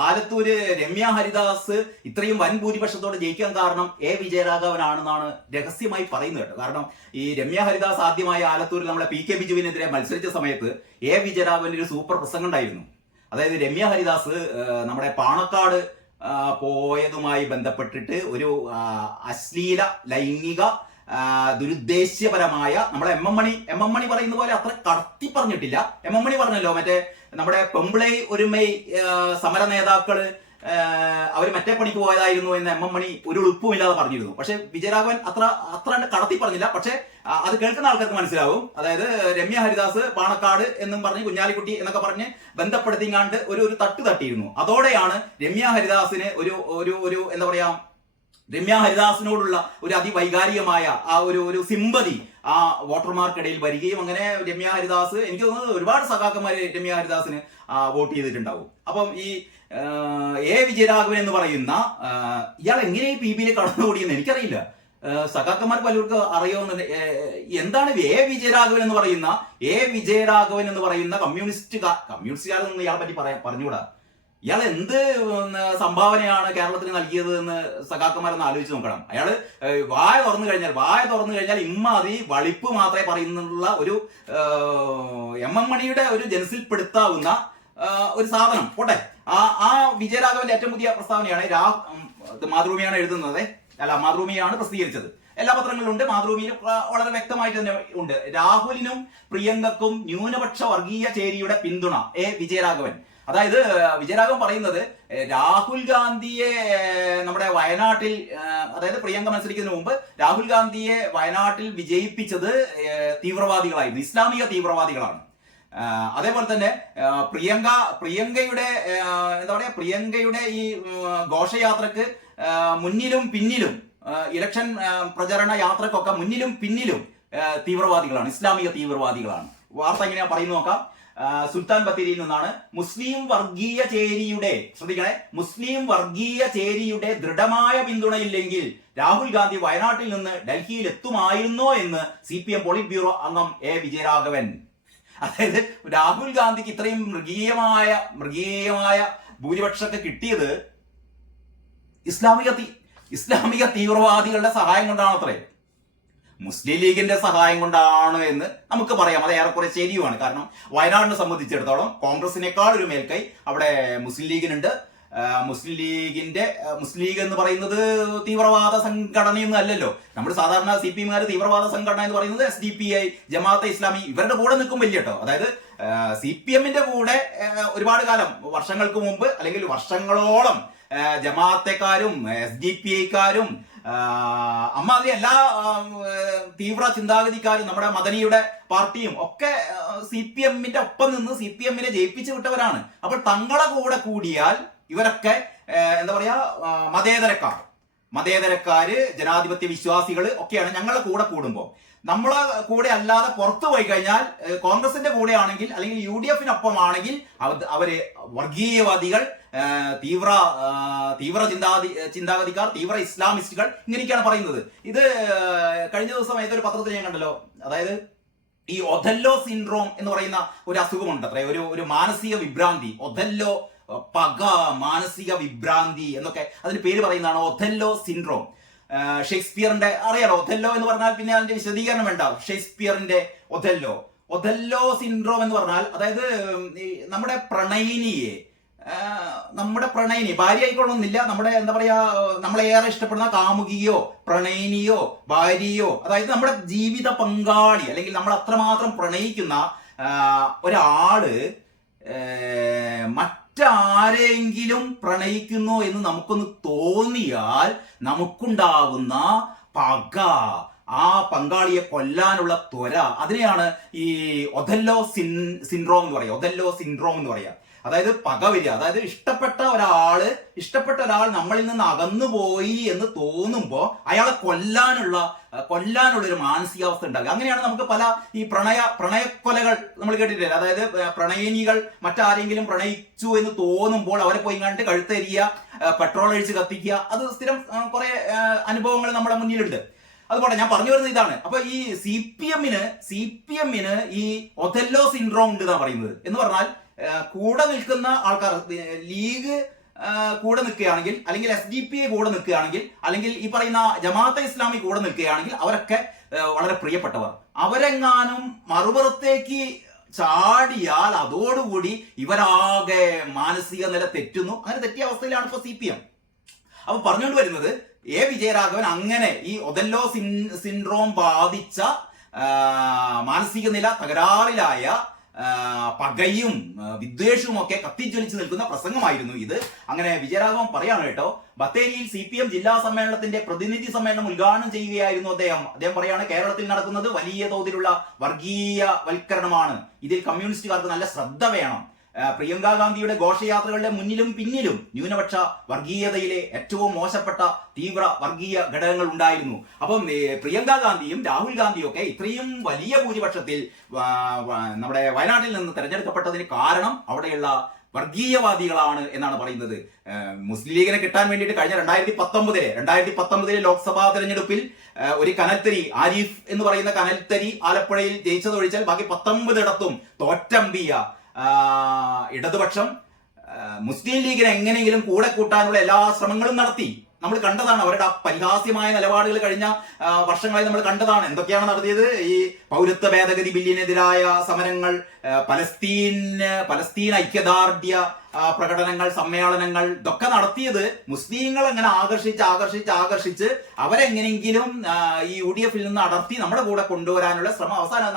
ആലത്തൂര് രമ്യ ഹരിദാസ് ഇത്രയും വൻ ഭൂരിപക്ഷത്തോടെ ജയിക്കാൻ കാരണം എ വിജയരാഘവനാണെന്നാണ് രഹസ്യമായി പറയുന്നത് കേട്ടോ. കാരണം ഈ രമ്യ ഹരിദാസ് ആദ്യമായി ആലത്തൂരിൽ നമ്മളെ PK ബിജുവിനെതിരെ മത്സരിച്ച സമയത്ത് എ വിജയരാഘവന്റെ ഒരു സൂപ്പർ പ്രസംഗം ഉണ്ടായിരുന്നു. അതായത് രമ്യ ഹരിദാസ് നമ്മുടെ പാണക്കാട് പോയതുമായി ബന്ധപ്പെട്ടിട്ട് ഒരു അശ്ലീല ലൈംഗിക ദുരുദ്ദേശ്യപരമായ നമ്മളെ എം എം മണി പറയുന്ന പോലെ അത്ര കടത്തി പറഞ്ഞിട്ടില്ല. എം എം മണി പറഞ്ഞല്ലോ, മറ്റേ നമ്മുടെ പെമ്പിളൈ ഒരുമൈ സമര നേതാക്കള് അവർ മറ്റേ പണിക്ക് പോയതായിരുന്നു എന്ന് എം എം മണി ഒരു ഉളുപ്പുമില്ലാതെ പറഞ്ഞിരുന്നു. പക്ഷെ വിജയരാഘവൻ അത്ര കടത്തി പറഞ്ഞില്ല. പക്ഷെ അത് കേൾക്കുന്ന ആൾക്കാർക്ക് മനസ്സിലാവും. അതായത് രമ്യ ഹരിദാസ് പാണക്കാട് എന്നും പറഞ്ഞ് കുഞ്ഞാലിക്കുട്ടി എന്നൊക്കെ പറഞ്ഞ് ബന്ധപ്പെടുത്തിങ്ങാണ്ട് ഒരു തട്ട് തട്ടിയിരുന്നു. അതോടെയാണ് രമ്യ ഹരിദാസിന് ഒരു എന്താ പറയാ, രമ്യ ഹരിദാസിനോടുള്ള ഒരു അതിവൈകാരികമായ ആ ഒരു സിമ്പതി ആ വോട്ടർമാർക്കിടയിൽ വരികയും അങ്ങനെ രമ്യ ഹരിദാസ്, എനിക്ക് തോന്നുന്നത് ഒരുപാട് സഖാക്കന്മാര് രമ്യ ഹരിദാസിന് വോട്ട് ചെയ്തിട്ടുണ്ടാവും. അപ്പം ഈ എ വിജയരാഘവൻ എന്ന് പറയുന്ന ഇയാൾ എങ്ങനെ ഈ PB-യിൽ കടന്നുകൂടിയെന്ന് എനിക്കറിയില്ല. സഖാക്കന്മാർ പലർക്കും അറിയാവുന്നത് എന്താണ് എ വിജയരാഘവൻ എന്ന് പറയുന്ന കമ്മ്യൂണിസ്റ്റുകാരെന്ന് ഇയാളെ പറ്റി പറഞ്ഞുകൂടാ. ഇയാൾ എന്ത് സംഭാവനയാണ് കേരളത്തിന് നൽകിയത് എന്ന് സഖാക്കന്മാരെന്ന് ആലോചിച്ച് നോക്കണം. അയാള് വായ തുറന്നു കഴിഞ്ഞാൽ ഇമ്മാതി വളിപ്പ് മാത്രമേ പറയുന്നുള്ള ഒരു എം എം മണിയുടെ ഒരു ജനസിൽപ്പെടുത്താവുന്ന ഒരു സാധനം. പോട്ടെ, ആ വിജയരാഘവന്റെ ഏറ്റവും പുതിയ പ്രസ്താവനയാണ് മാതൃഭൂമിയാണ് എഴുതുന്നത്. മാതൃഭൂമിയാണ് പ്രസിദ്ധീകരിച്ചത്. എല്ലാ പത്രങ്ങളിലും ഉണ്ട്, മാതൃഭൂമിയിൽ വളരെ വ്യക്തമായിട്ട് തന്നെ ഉണ്ട്. രാഹുലിനും പ്രിയങ്കക്കും ന്യൂനപക്ഷ വർഗീയ ചേരിയുടെ പിന്തുണ എ വിജയരാഘവൻ. അതായത് വിജയരാഘവൻ പറയുന്നത് രാഹുൽ ഗാന്ധിയെ നമ്മുടെ വയനാട്ടിൽ, അതായത് പ്രിയങ്ക മത്സരിക്കുന്നതിന് മുമ്പ് രാഹുൽ ഗാന്ധിയെ വയനാട്ടിൽ വിജയിപ്പിച്ചത് തീവ്രവാദികളായിരുന്നു, ഇസ്ലാമിക തീവ്രവാദികളാണ്. അതേപോലെ തന്നെ പ്രിയങ്കയുടെ എന്താ പറയാ, പ്രിയങ്കയുടെ ഈ ഘോഷയാത്രക്ക് മുന്നിലും പിന്നിലും, ഇലക്ഷൻ പ്രചരണ യാത്രക്കൊക്കെ മുന്നിലും പിന്നിലും തീവ്രവാദികളാണ്, ഇസ്ലാമിക തീവ്രവാദികളാണ്. വാർത്ത എങ്ങനെയാ പറയുന്നു നോക്കാം. സുൽത്താൻ ബത്തേരിയിൽ നിന്നാണ്. മുസ്ലിം വർഗീയ ചേരിയുടെ, ശ്രദ്ധിക്കണേ, മുസ്ലിം വർഗീയ ചേരിയുടെ ദൃഢമായ പിന്തുണയില്ലെങ്കിൽ രാഹുൽ ഗാന്ധി വയനാട്ടിൽ നിന്ന് ഡൽഹിയിൽ എത്തുമായിരുന്നോ എന്ന് CPM പോളിറ്റ് ബ്യൂറോ അംഗം A വിജയരാഘവൻ. അതായത് രാഹുൽ ഗാന്ധിക്ക് ഇത്രയും മൃഗീയമായ ഭൂരിപക്ഷമൊക്കെ കിട്ടിയത് ഇസ്ലാമിക തീവ്രവാദികളുടെ സഹായം കൊണ്ടാണ് അത്രേ, മുസ്ലിം ലീഗിന്റെ സഹായം കൊണ്ടാണ് എന്ന് നമുക്ക് പറയാം. അത് ഏറെക്കുറെ ശരിയുമാണ്. കാരണം വയനാടിനെ സംബന്ധിച്ചിടത്തോളം കോൺഗ്രസിനേക്കാൾ ഒരു മേൽക്കൈ അവിടെ മുസ്ലിം ലീഗിനുണ്ട്. മുസ്ലിം ലീഗ് എന്ന് പറയുന്നത് തീവ്രവാദ സംഘടനയൊന്നും അല്ലല്ലോ. നമ്മൾ സാധാരണ CPM തീവ്രവാദ സംഘടന എന്ന് പറയുന്നത് SDPI, ജമാഅത്തെ ഇസ്ലാമി, ഇവരുടെ കൂടെ നിൽക്കും വലിയ കേട്ടോ. അതായത് CPMന്റെ കൂടെ ഒരുപാട് കാലം, വർഷങ്ങൾക്ക് മുമ്പ് അല്ലെങ്കിൽ വർഷങ്ങളോളം ജമാഅത്തെക്കാരും SDPIക്കാരും അമ്മാതിരി എല്ലാ തീവ്ര ചിന്താഗതിക്കാരും നമ്മുടെ മദനിയുടെ പാർട്ടിയും ഒക്കെ CPMന്റെ ഒപ്പം നിന്ന് CPMനെ ജയിപ്പിച്ചു വിട്ടവരാണ്. അപ്പോൾ തങ്ങളെ കൂടെ കൂടിയാൽ ഇവരൊക്കെ എന്താ പറയാ, മതേതരക്കാര്, ജനാധിപത്യ വിശ്വാസികൾ ഒക്കെയാണ് ഞങ്ങളുടെ കൂടെ കൂടുമ്പോൾ. നമ്മളെ കൂടെ അല്ലാതെ പുറത്തു പോയി കഴിഞ്ഞാൽ, കോൺഗ്രസിന്റെ കൂടെ ആണെങ്കിൽ അല്ലെങ്കിൽ UDFനൊപ്പം ആണെങ്കിൽ അവര് വർഗീയവാദികൾ, തീവ്ര ചിന്താഗതിക്കാർ, തീവ്ര ഇസ്ലാമിസ്റ്റുകൾ, ഇങ്ങനെയൊക്കെയാണ് പറയുന്നത്. ഇത് കഴിഞ്ഞ ദിവസം ഏതൊരു പത്രത്തിൽ ഞാൻ കണ്ടല്ലോ. അതായത് ഈ ഒഥല്ലോ സിൻഡ്രോം എന്ന് പറയുന്ന ഒരു അസുഖമുണ്ട് അത്രേ, ഒരു മാനസിക വിഭ്രാന്തി. ഒഥല്ലോ, പക, മാനസിക വിഭ്രാന്തി എന്നൊക്കെ അതിന് പേര് പറയുന്നതാണ് ഒഥല്ലോ സിൻഡ്രോം. ഷേക്സ്പിയറിന്റെ അറിയാലോ, ഒഥല്ലോ എന്ന് പറഞ്ഞാൽ പിന്നെ അതിന്റെ വിശദീകരണം വേണ്ട. ഷേക്സ്പിയറിന്റെ ഒഥല്ലോ സിൻഡ്രോം എന്ന് പറഞ്ഞാൽ, അതായത് നമ്മുടെ പ്രണയിനി ഭാര്യ ആയിക്കൊള്ളണമെന്നില്ല, നമ്മുടെ എന്താ പറയാ, നമ്മളെ ഏറെ ഇഷ്ടപ്പെടുന്ന കാമുകിയോ പ്രണയിനിയോ ഭാര്യയോ, അതായത് നമ്മുടെ ജീവിത പങ്കാളി അല്ലെങ്കിൽ നമ്മൾ അത്രമാത്രം പ്രണയിക്കുന്ന ഒരാള് മറ്റാരെങ്കിലും പ്രണയിക്കുന്നു എന്ന് നമുക്കൊന്ന് തോന്നിയാൽ നമുക്കുണ്ടാകുന്ന പക, ആ പങ്കാളിയെ കൊല്ലാനുള്ള ത്വര, അതിനെയാണ് ഈ ഒഥല്ലോ സിൻഡ്രോം എന്ന് പറയുക. അതായത് പക വരിക, അതായത് ഇഷ്ടപ്പെട്ട ഒരാൾ നമ്മളിൽ നിന്ന് അകന്നുപോയി എന്ന് തോന്നുമ്പോൾ അയാളെ കൊല്ലാനുള്ള ഒരു മാനസികാവസ്ഥ ഉണ്ടാകുക. അങ്ങനെയാണ് നമുക്ക് പല ഈ പ്രണയക്കൊലകൾ നമ്മൾ കേട്ടിട്ടില്ല. അതായത് പ്രണയിനികൾ മറ്റാരെങ്കിലും പ്രണയിച്ചു എന്ന് തോന്നുമ്പോൾ അവരെ പോയി കണ്ട് കഴുത്തെരിയുക, പെട്രോൾ ഒഴിച്ച് കത്തിക്കുക, അത് സ്ഥിരം കുറെ അനുഭവങ്ങൾ നമ്മുടെ മുന്നിലുണ്ട്. അതുപോലെ ഞാൻ പറഞ്ഞു വരുന്നത് ഇതാണ്. അപ്പൊ ഈ CPMന് ഈ ഒഥല്ലോ സിൻഡ്രോം ഉണ്ട് എന്നാണ് പറയുന്നത്. എന്ന് പറഞ്ഞാൽ കൂടെ നിൽക്കുന്ന ആൾക്കാർ, ലീഗ് കൂടെ നിൽക്കുകയാണെങ്കിൽ, അല്ലെങ്കിൽ SDPI കൂടെ നിൽക്കുകയാണെങ്കിൽ, അല്ലെങ്കിൽ ഈ പറയുന്ന ജമാഅത്തെ ഇസ്ലാമി കൂടെ നിൽക്കുകയാണെങ്കിൽ അവരൊക്കെ വളരെ പ്രിയപ്പെട്ടവർ. അവരെങ്ങാനും മറുപുറത്തേക്ക് ചാടിയാൽ അതോടുകൂടി ഇവരാകെ മാനസിക നില തെറ്റുന്നു. അങ്ങനെ തെറ്റിയ അവസ്ഥയിലാണ് ഇപ്പൊ CPM. അപ്പൊ പറഞ്ഞുകൊണ്ട് വരുന്നത്, A വിജയരാഘവൻ അങ്ങനെ ഈ ഒഥല്ലോ സിൻഡ്രോം ബാധിച്ച, മാനസിക നില തകരാറിലായ, പകയും വിദ്വേഷവും ഒക്കെ കത്തിജ്വലിച്ച് നിൽക്കുന്ന പ്രസംഗമായിരുന്നു ഇത്. അങ്ങനെ വിജയരാഘവൻ പറയാണ് കേട്ടോ. ബത്തേരിയിൽ CPM ജില്ലാ സമ്മേളനത്തിന്റെ പ്രതിനിധി സമ്മേളനം ഉദ്ഘാടനം ചെയ്യുകയായിരുന്നു അദ്ദേഹം പറയാണ്, കേരളത്തിൽ നടക്കുന്നത് വലിയ തോതിലുള്ള വർഗീയവൽക്കരണമാണ്. ഇതിൽ കമ്മ്യൂണിസ്റ്റുകാർക്ക് നല്ല ശ്രദ്ധ വേണം. പ്രിയങ്ക ഗാന്ധിയുടെ ഘോഷയാത്രകളുടെ മുന്നിലും പിന്നിലും ന്യൂനപക്ഷ വർഗീയതയിലെ ഏറ്റവും മോശപ്പെട്ട തീവ്ര വർഗീയ ഘടകങ്ങൾ ഉണ്ടായിരുന്നു. അപ്പം പ്രിയങ്ക ഗാന്ധിയും രാഹുൽ ഗാന്ധിയും ഒക്കെ ഇത്രയും വലിയ ഭൂരിപക്ഷത്തിൽ നമ്മുടെ വയനാട്ടിൽ നിന്ന് തെരഞ്ഞെടുക്കപ്പെട്ടതിന് കാരണം അവിടെയുള്ള വർഗീയവാദികളാണ് എന്നാണ് പറയുന്നത്. മുസ്ലിം ലീഗിനെ കിട്ടാൻ വേണ്ടിയിട്ട് കഴിഞ്ഞ 2019 ലോക്സഭാ തെരഞ്ഞെടുപ്പിൽ ഒരു കനൽത്തരി, ആരിഫ് എന്ന് പറയുന്ന കനൽത്തരി ആലപ്പുഴയിൽ ജയിച്ചതൊഴിച്ചാൽ ബാക്കി 19 ഇടത്തും തോറ്റമ്പിയ ഇടതുപക്ഷം മുസ്ലിം ലീഗിനെ എങ്ങനെയെങ്കിലും കൂടെ കൂട്ടാനുള്ള എല്ലാ ശ്രമങ്ങളും നടത്തി. നമ്മൾ കണ്ടതാണ് അവരുടെ പരിഹാസ്യമായ നിലപാടുകൾ കഴിഞ്ഞ വർഷങ്ങളായി നമ്മൾ കണ്ടതാണ്. എന്തൊക്കെയാണ് നടത്തിയത്? ഈ പൗരത്വ ഭേദഗതി ബില്ലിനെതിരായ സമരങ്ങൾ, പലസ്തീൻ ഐക്യദാർഢ്യ പ്രകടനങ്ങൾ, സമ്മേളനങ്ങൾ, ഇതൊക്കെ നടത്തിയത് മുസ്ലിങ്ങൾ അങ്ങനെ ആകർഷിച്ച് അവരെങ്ങനെങ്കിലും ഈ UDFൽ നിന്ന് അടർത്തി നമ്മുടെ കൂടെ കൊണ്ടുവരാനുള്ള ശ്രമം അവസാനം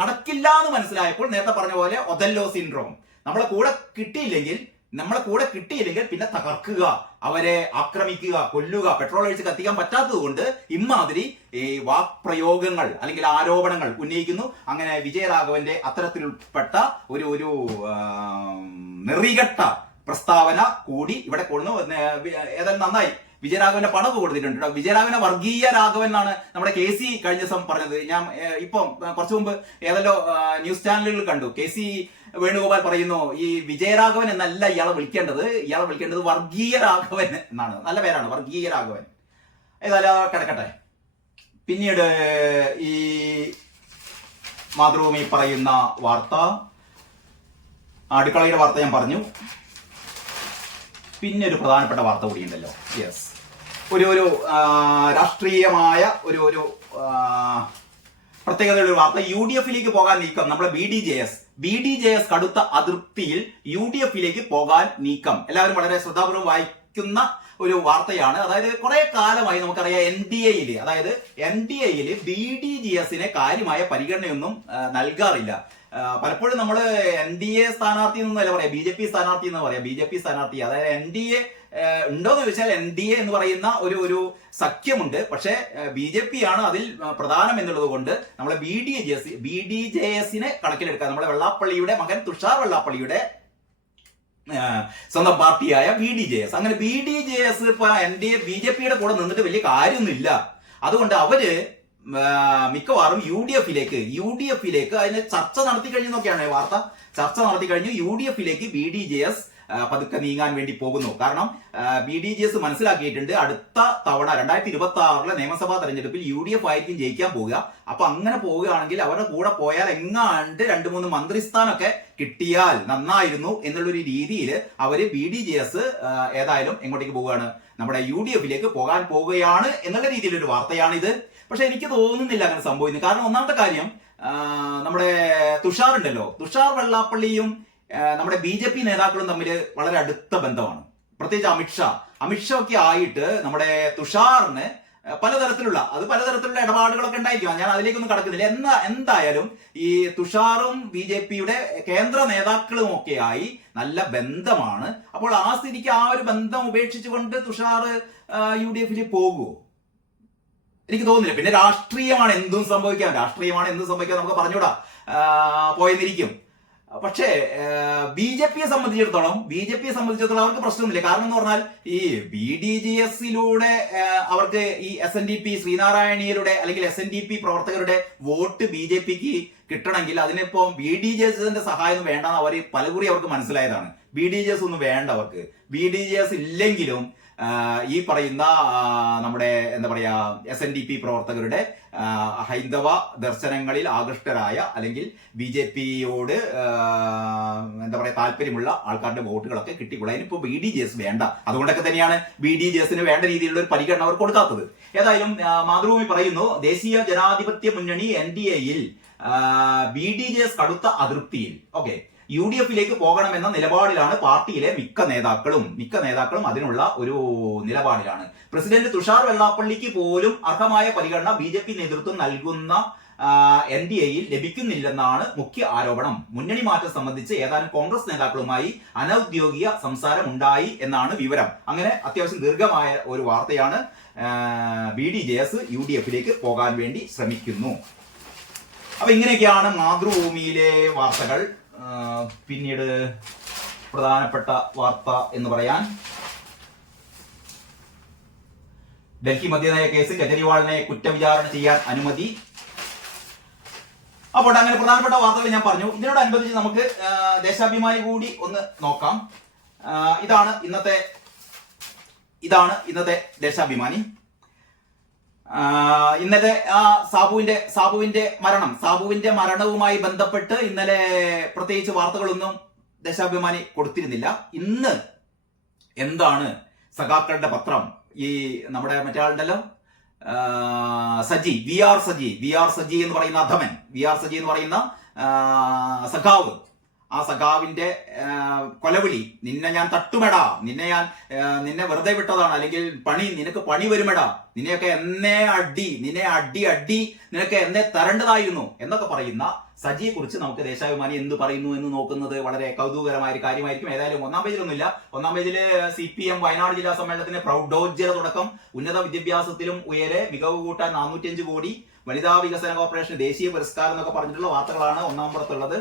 നടക്കില്ല എന്ന് മനസ്സിലായപ്പോൾ നേരത്തെ പറഞ്ഞ പോലെ ഒഥല്ലോ സിൻഡ്രോം, നമ്മളെ കൂടെ കിട്ടിയില്ലെങ്കിൽ പിന്നെ തകർക്കുക, അവരെ ആക്രമിക്കുക, കൊല്ലുക, പെട്രോൾ ഒഴിച്ച് കത്തിക്കാൻ പറ്റാത്തത് കൊണ്ട് ഇമാതിരി ഈ വാക്പ്രയോഗങ്ങൾ അല്ലെങ്കിൽ ആരോപണങ്ങൾ ഉന്നയിക്കുന്നു. അങ്ങനെ വിജയരാഘവന്റെ അത്തരത്തിൽപ്പെട്ട ഒരു നെറികെട്ട പ്രസ്താവന കൂടി ഇവിടെ കൊണ്ടു. ഏതായാലും നന്നായി, വിജയരാഘവന്റെ പടമൊക്കെ കൊടുത്തിട്ടുണ്ട് കേട്ടോ. വിജയരാഘവനെ വർഗീയ രാഘവൻ എന്നാണ് നമ്മുടെ KC കഴിഞ്ഞ ദിവസം പറഞ്ഞത്. ഞാൻ ഇപ്പം കുറച്ചു മുമ്പ് ഏതല്ലോ ന്യൂസ് ചാനലുകളിൽ കണ്ടു. KC വേണുഗോപാൽ പറയുന്നു ഈ വിജയരാഘവൻ എന്നല്ല ഇയാളെ വിളിക്കേണ്ടത് വർഗീയ രാഘവൻ എന്നാണ്. നല്ല പേരാണ്, വർഗീയ രാഘവൻ. ഏതായാലും കിടക്കട്ടെ. പിന്നീട് ഈ മാതൃഭൂമി പറയുന്ന വാർത്ത, അടുക്കളയുടെ വാർത്ത ഞാൻ പറഞ്ഞു. പിന്നെ ഒരു പ്രധാനപ്പെട്ട വാർത്ത കൂടിയുണ്ടല്ലോ. യെസ്, ഒരു രാഷ്ട്രീയമായ ഒരു പ്രത്യേകതയുള്ള വാർത്ത. UDF-ലേക്ക് പോകാൻ നീക്കം. നമ്മുടെ BDJS കടുത്ത അതൃപ്തിയിൽ UDF-ലേക്ക് പോകാൻ നീക്കം. എല്ലാവരും വളരെ ശ്രദ്ധാപൂർവ്വം വായിക്കുന്ന ഒരു വാർത്തയാണ്. അതായത് കുറെ കാലമായി നമുക്കറിയാം NDA-യിൽ BDJS-നെ കാര്യമായ പരിഗണനയൊന്നും നൽകാറില്ല. പലപ്പോഴും നമ്മൾ NDA സ്ഥാനാർത്ഥി എന്നല്ല പറയാം, BJP സ്ഥാനാർത്ഥി എന്ന് പറയാം. BJP സ്ഥാനാർത്ഥി, അതായത് NDA ഉണ്ടോന്ന് ചോദിച്ചാൽ NDA എന്ന് പറയുന്ന ഒരു സഖ്യമുണ്ട്. പക്ഷേ BJP ആണ് അതിൽ പ്രധാനം എന്നുള്ളത് കൊണ്ട് നമ്മളെ BDJS-നെ കണക്കിലെടുക്കാം. നമ്മളെ വെള്ളാപ്പള്ളിയുടെ മകൻ തുഷാർ വെള്ളാപ്പള്ളിയുടെ സ്വന്തം പാർട്ടിയായ BDJS. അങ്ങനെ BDJS ഇപ്പൊ NDA BJP-യുടെ കൂടെ നിന്നിട്ട് വലിയ കാര്യമൊന്നുമില്ല. അതുകൊണ്ട് അവര് മിക്കവാറും UDF-ലേക്ക് അതിന് ചർച്ച നടത്തി കഴിഞ്ഞൊക്കെയാണ് വാർത്ത. ചർച്ച നടത്തി കഴിഞ്ഞു. UDF-ലേക്ക് BDJS പതുക്കെ നീങ്ങാൻ വേണ്ടി പോകുന്നു. കാരണം BDJS മനസ്സിലാക്കിയിട്ടുണ്ട് അടുത്ത തവണ 2026 നിയമസഭാ തെരഞ്ഞെടുപ്പിൽ UDF ആയിരിക്കും ജയിക്കാൻ പോവുക. അപ്പൊ അങ്ങനെ പോവുകയാണെങ്കിൽ അവരുടെ കൂടെ പോയാൽ എങ്ങാണ്ട് 2-3 മന്ത്രിസ്ഥാനമൊക്കെ കിട്ടിയാൽ നന്നായിരുന്നു എന്നുള്ളൊരു രീതിയിൽ അവര് BDJS ഏതായാലും എങ്ങോട്ടേക്ക് പോവുകയാണ്, നമ്മുടെ UDF-ലേക്ക് പോകാൻ പോവുകയാണ് എന്നുള്ള രീതിയിലൊരു വാർത്തയാണിത്. പക്ഷെ എനിക്ക് തോന്നുന്നില്ല അങ്ങനെ സംഭവിക്കുന്നു. കാരണം ഒന്നാമത്തെ കാര്യം, നമ്മുടെ തുഷാർ ഉണ്ടല്ലോ, തുഷാർ വെള്ളാപ്പള്ളിയും നമ്മുടെ BJP നേതാക്കളും തമ്മിൽ വളരെ അടുത്ത ബന്ധമാണ്. പ്രത്യേകിച്ച് അമിത്ഷാ ഒക്കെ ആയിട്ട് നമ്മുടെ തുഷാറിന് പലതരത്തിലുള്ള ഇടപാടുകളൊക്കെ ഉണ്ടായിരിക്കും. ഞാൻ അതിലേക്കൊന്നും കടക്കുന്നില്ല. എന്തായാലും ഈ തുഷാറും BJP-യുടെ കേന്ദ്ര നേതാക്കളും ഒക്കെ ആയി നല്ല ബന്ധമാണ്. അപ്പോൾ ആ സ്ഥിതിക്ക് ആ ഒരു ബന്ധം ഉപേക്ഷിച്ചുകൊണ്ട് തുഷാർ UDF-ൽ പോകുമോ? എനിക്ക് തോന്നുന്നില്ല. പിന്നെ രാഷ്ട്രീയമാണ് എന്തും സംഭവിക്കാം നമുക്ക് പറഞ്ഞൂടാ, പോയെന്നിരിക്കും. പക്ഷേ BJP-യെ സംബന്ധിച്ചിടത്തോളം അവർക്ക് പ്രശ്നമൊന്നുമില്ല. കാരണം എന്ന് പറഞ്ഞാൽ ഈ BDJS-ലൂടെ അവർക്ക് ഈ SNDP ശ്രീനാരായണീയരുടെ അല്ലെങ്കിൽ SNDP പ്രവർത്തകരുടെ വോട്ട് BJP-ക്ക് കിട്ടണമെങ്കിൽ അതിനിപ്പം BDJS-ന്റെ സഹായം വേണ്ടെന്ന് അവർ പലകുറി അവർക്ക് മനസ്സിലായതാണ്. BDJS ഒന്നും വേണ്ട അവർക്ക്. BDJS ഇല്ലെങ്കിലും ഈ പറയുന്ന നമ്മുടെ എന്താ പറയാ SNDP പ്രവർത്തകരുടെ ഹൈന്ദവ ദർശനങ്ങളിൽ ആകൃഷ്ടരായ അല്ലെങ്കിൽ BJP-യോട് എന്താ പറയാ താല്പര്യമുള്ള ആൾക്കാരുടെ വോട്ടുകളൊക്കെ കിട്ടിക്കൊള്ളാം. അതിനിപ്പോ BDJS വേണ്ട. അതുകൊണ്ടൊക്കെ തന്നെയാണ് BDJS-ന് വേണ്ട രീതിയിലുള്ള ഒരു പരിഗണന അവർ കൊടുക്കാത്തത്. ഏതായാലും മാതൃഭൂമി പറയുന്നു, ദേശീയ ജനാധിപത്യ മുന്നണി NDA-യിൽ BDJS കടുത്ത അതൃപ്തിയിൽ. ഓക്കെ, UDF-ലേക്ക് പോകണമെന്ന നിലപാടിലാണ് പാർട്ടിയിലെ മിക്ക നേതാക്കളും അതിനുള്ള ഒരു നിലപാടിലാണ്. പ്രസിഡന്റ് തുഷാർ വെള്ളാപ്പള്ളിക്ക് പോലും അർഹമായ പരിഗണന BJP നേതൃത്വം നൽകുന്ന NDA-യിൽ ലഭിക്കുന്നില്ലെന്നാണ് മുഖ്യ ആരോപണം. മുന്നണി മാറ്റം സംബന്ധിച്ച് ഏതാനും കോൺഗ്രസ് നേതാക്കളുമായി അനൌദ്യോഗിക സംസാരം ഉണ്ടായി എന്നാണ് വിവരം. അങ്ങനെ അത്യാവശ്യം ദീർഘമായ ഒരു വാർത്തയാണ്. BDJS UDF-ലേക്ക് പോകാൻ വേണ്ടി ശ്രമിക്കുന്നു. അപ്പൊ ഇങ്ങനെയൊക്കെയാണ് മാതൃഭൂമിയിലെ വാർത്തകൾ. പിന്നീട് പ്രധാനപ്പെട്ട വാർത്ത എന്ന് പറയാൻ, ഡൽഹി മദ്യനയ കേസ് കെജ്രിവാളിനെ കുറ്റവിചാരണ ചെയ്യാൻ അനുമതി. അപ്പോൾ അങ്ങനെ പ്രധാനപ്പെട്ട വാർത്തകൾ ഞാൻ പറഞ്ഞു. ഇതിനോടനുബന്ധിച്ച് നമുക്ക് ദേശാഭിമാനി കൂടി ഒന്ന് നോക്കാം. ഇതാണ് ഇന്നത്തെ ദേശാഭിമാനി. ഇന്നലെ സാബുവിന്റെ മരണവുമായി ബന്ധപ്പെട്ട് ഇന്നലെ പ്രത്യേകിച്ച് വാർത്തകളൊന്നും ദേശാഭിമാനി കൊടുത്തിരുന്നില്ല. ഇന്ന് എന്താണ് സഖാക്കളുടെ പത്രം, ഈ നമ്മുടെ മറ്റേ ആളുണ്ടല്ലോ സജി, വി ആർ സജി എന്ന് പറയുന്ന അധമൻ, സജി എന്ന് പറയുന്ന സഖാവ്, ആ സഖാവിന്റെ കൊലവിളി, നിന്നെ ഞാൻ തട്ടുമെടാ, നിന്നെ വെറുതെ വിട്ടതാണ്, അല്ലെങ്കിൽ നിനക്ക് പണി വരുമെടാ, നിന്നെയൊക്കെ നിന്നെ അടി നിനക്ക് എന്നെ തരേണ്ടതായിരുന്നു എന്നൊക്കെ പറയുന്ന സജിയെ കുറിച്ച് നമുക്ക് ദേശാഭിമാനി എന്ത് പറയുന്നു എന്ന് നോക്കുന്നത് വളരെ കൗതുകകരമായ ഒരു കാര്യമായിരിക്കും. ഏതായാലും ഒന്നാം പേജിലൊന്നുമില്ല. ഒന്നാം പേജില് CPM വയനാട് ജില്ലാ സമ്മേളനത്തിന് പ്രൗഢോജ്വല തുടക്കം, ഉന്നത വിദ്യാഭ്യാസത്തിലും ഉയരെ മികവ് കൂട്ടാൻ 405 കോടി, വനിതാ വികസന കോർപ്പറേഷൻ ദേശീയ പുരസ്കാരം എന്നൊക്കെ പറഞ്ഞിട്ടുള്ള വാർത്തകളാണ് ഒന്നാം പുറത്തുള്ളത്.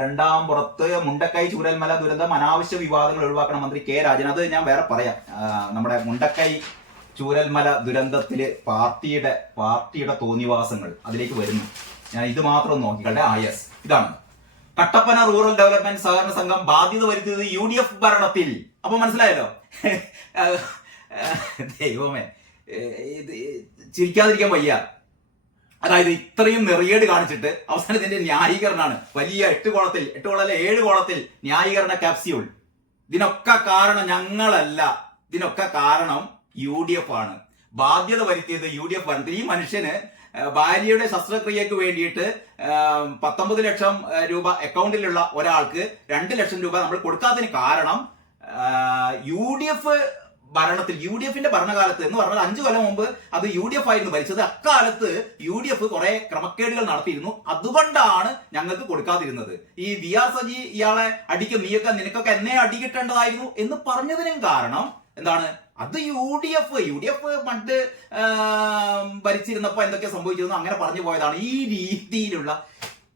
രണ്ടാം പുറത്ത് മുണ്ടക്കൈ ചൂരൽമല ദുരന്തം അനാവശ്യ വിവാദങ്ങൾ ഒഴിവാക്കണം മന്ത്രി കെ രാജൻ. അത് ഞാൻ വേറെ പറയാം. നമ്മുടെ മുണ്ടക്കൈ ചൂരൽമല ദുരന്തത്തില് പാർട്ടിയുടെ തോന്നിവാസങ്ങൾ അതിലേക്ക് വരുന്നു. ഞാൻ ഇത് മാത്രം നോക്കിക്കട്ടെ. ഇതാണ് കട്ടപ്പന റൂറൽ ഡെവലപ്മെന്റ് സഹകരണ സംഘം ബാധ്യത വരുത്തിയത് UDF ഭരണത്തിൽ. അപ്പൊ മനസ്സിലായല്ലോ. ദൈവമേ, ചിരിക്കാതിരിക്കാൻ വയ്യ. അതായത് ഇത്രയും നെറിയേട് കാണിച്ചിട്ട് അവസാനം ഇതിന്റെ ന്യായീകരണമാണ് വലിയ 8 കോളത്തിൽ 7 കോളത്തിൽ ന്യായീകരണ ക്യാപ്സ്യൂൾ. ഇതിനൊക്കെ കാരണം ഞങ്ങളല്ല, ഇതിനൊക്കെ കാരണം UDF ആണ്. ബാധ്യത വരുത്തിയത് UDF ഭരണത്തിൽ. ഈ മനുഷ്യന് ഭാര്യയുടെ ശസ്ത്രക്രിയക്ക് വേണ്ടിയിട്ട് 19 ലക്ഷം രൂപ അക്കൗണ്ടിലുള്ള ഒരാൾക്ക് 2 ലക്ഷം രൂപ നമ്മൾ കൊടുക്കാത്തതിന് കാരണം UDF ഭരണത്തിൽ, UDFന്റെ ഭരണകാലത്ത് എന്ന് പറഞ്ഞാൽ 5 കൊല്ലം മുമ്പ് അത് UDF ആയിരുന്നു ഭരിച്ചത്. അക്കാലത്ത് UDF കുറെ ക്രമക്കേടുകൾ നടത്തിയിരുന്നു. അതുകൊണ്ടാണ് ഞങ്ങൾക്ക് കൊടുക്കാതിരുന്നത്. ഈ VR സജി ഇയാളെ അടിക്കും, നിനക്കൊക്കെ എന്നെ അടികിട്ടേണ്ടതായിരുന്നു എന്ന് പറഞ്ഞതിനും കാരണം എന്താണ്? അത് UDF പണ്ട് ഭരിച്ചിരുന്നപ്പോ എന്തൊക്കെ സംഭവിച്ചിരുന്നു അങ്ങനെ പറഞ്ഞു പോയതാണ്. ഈ രീതിയിലുള്ള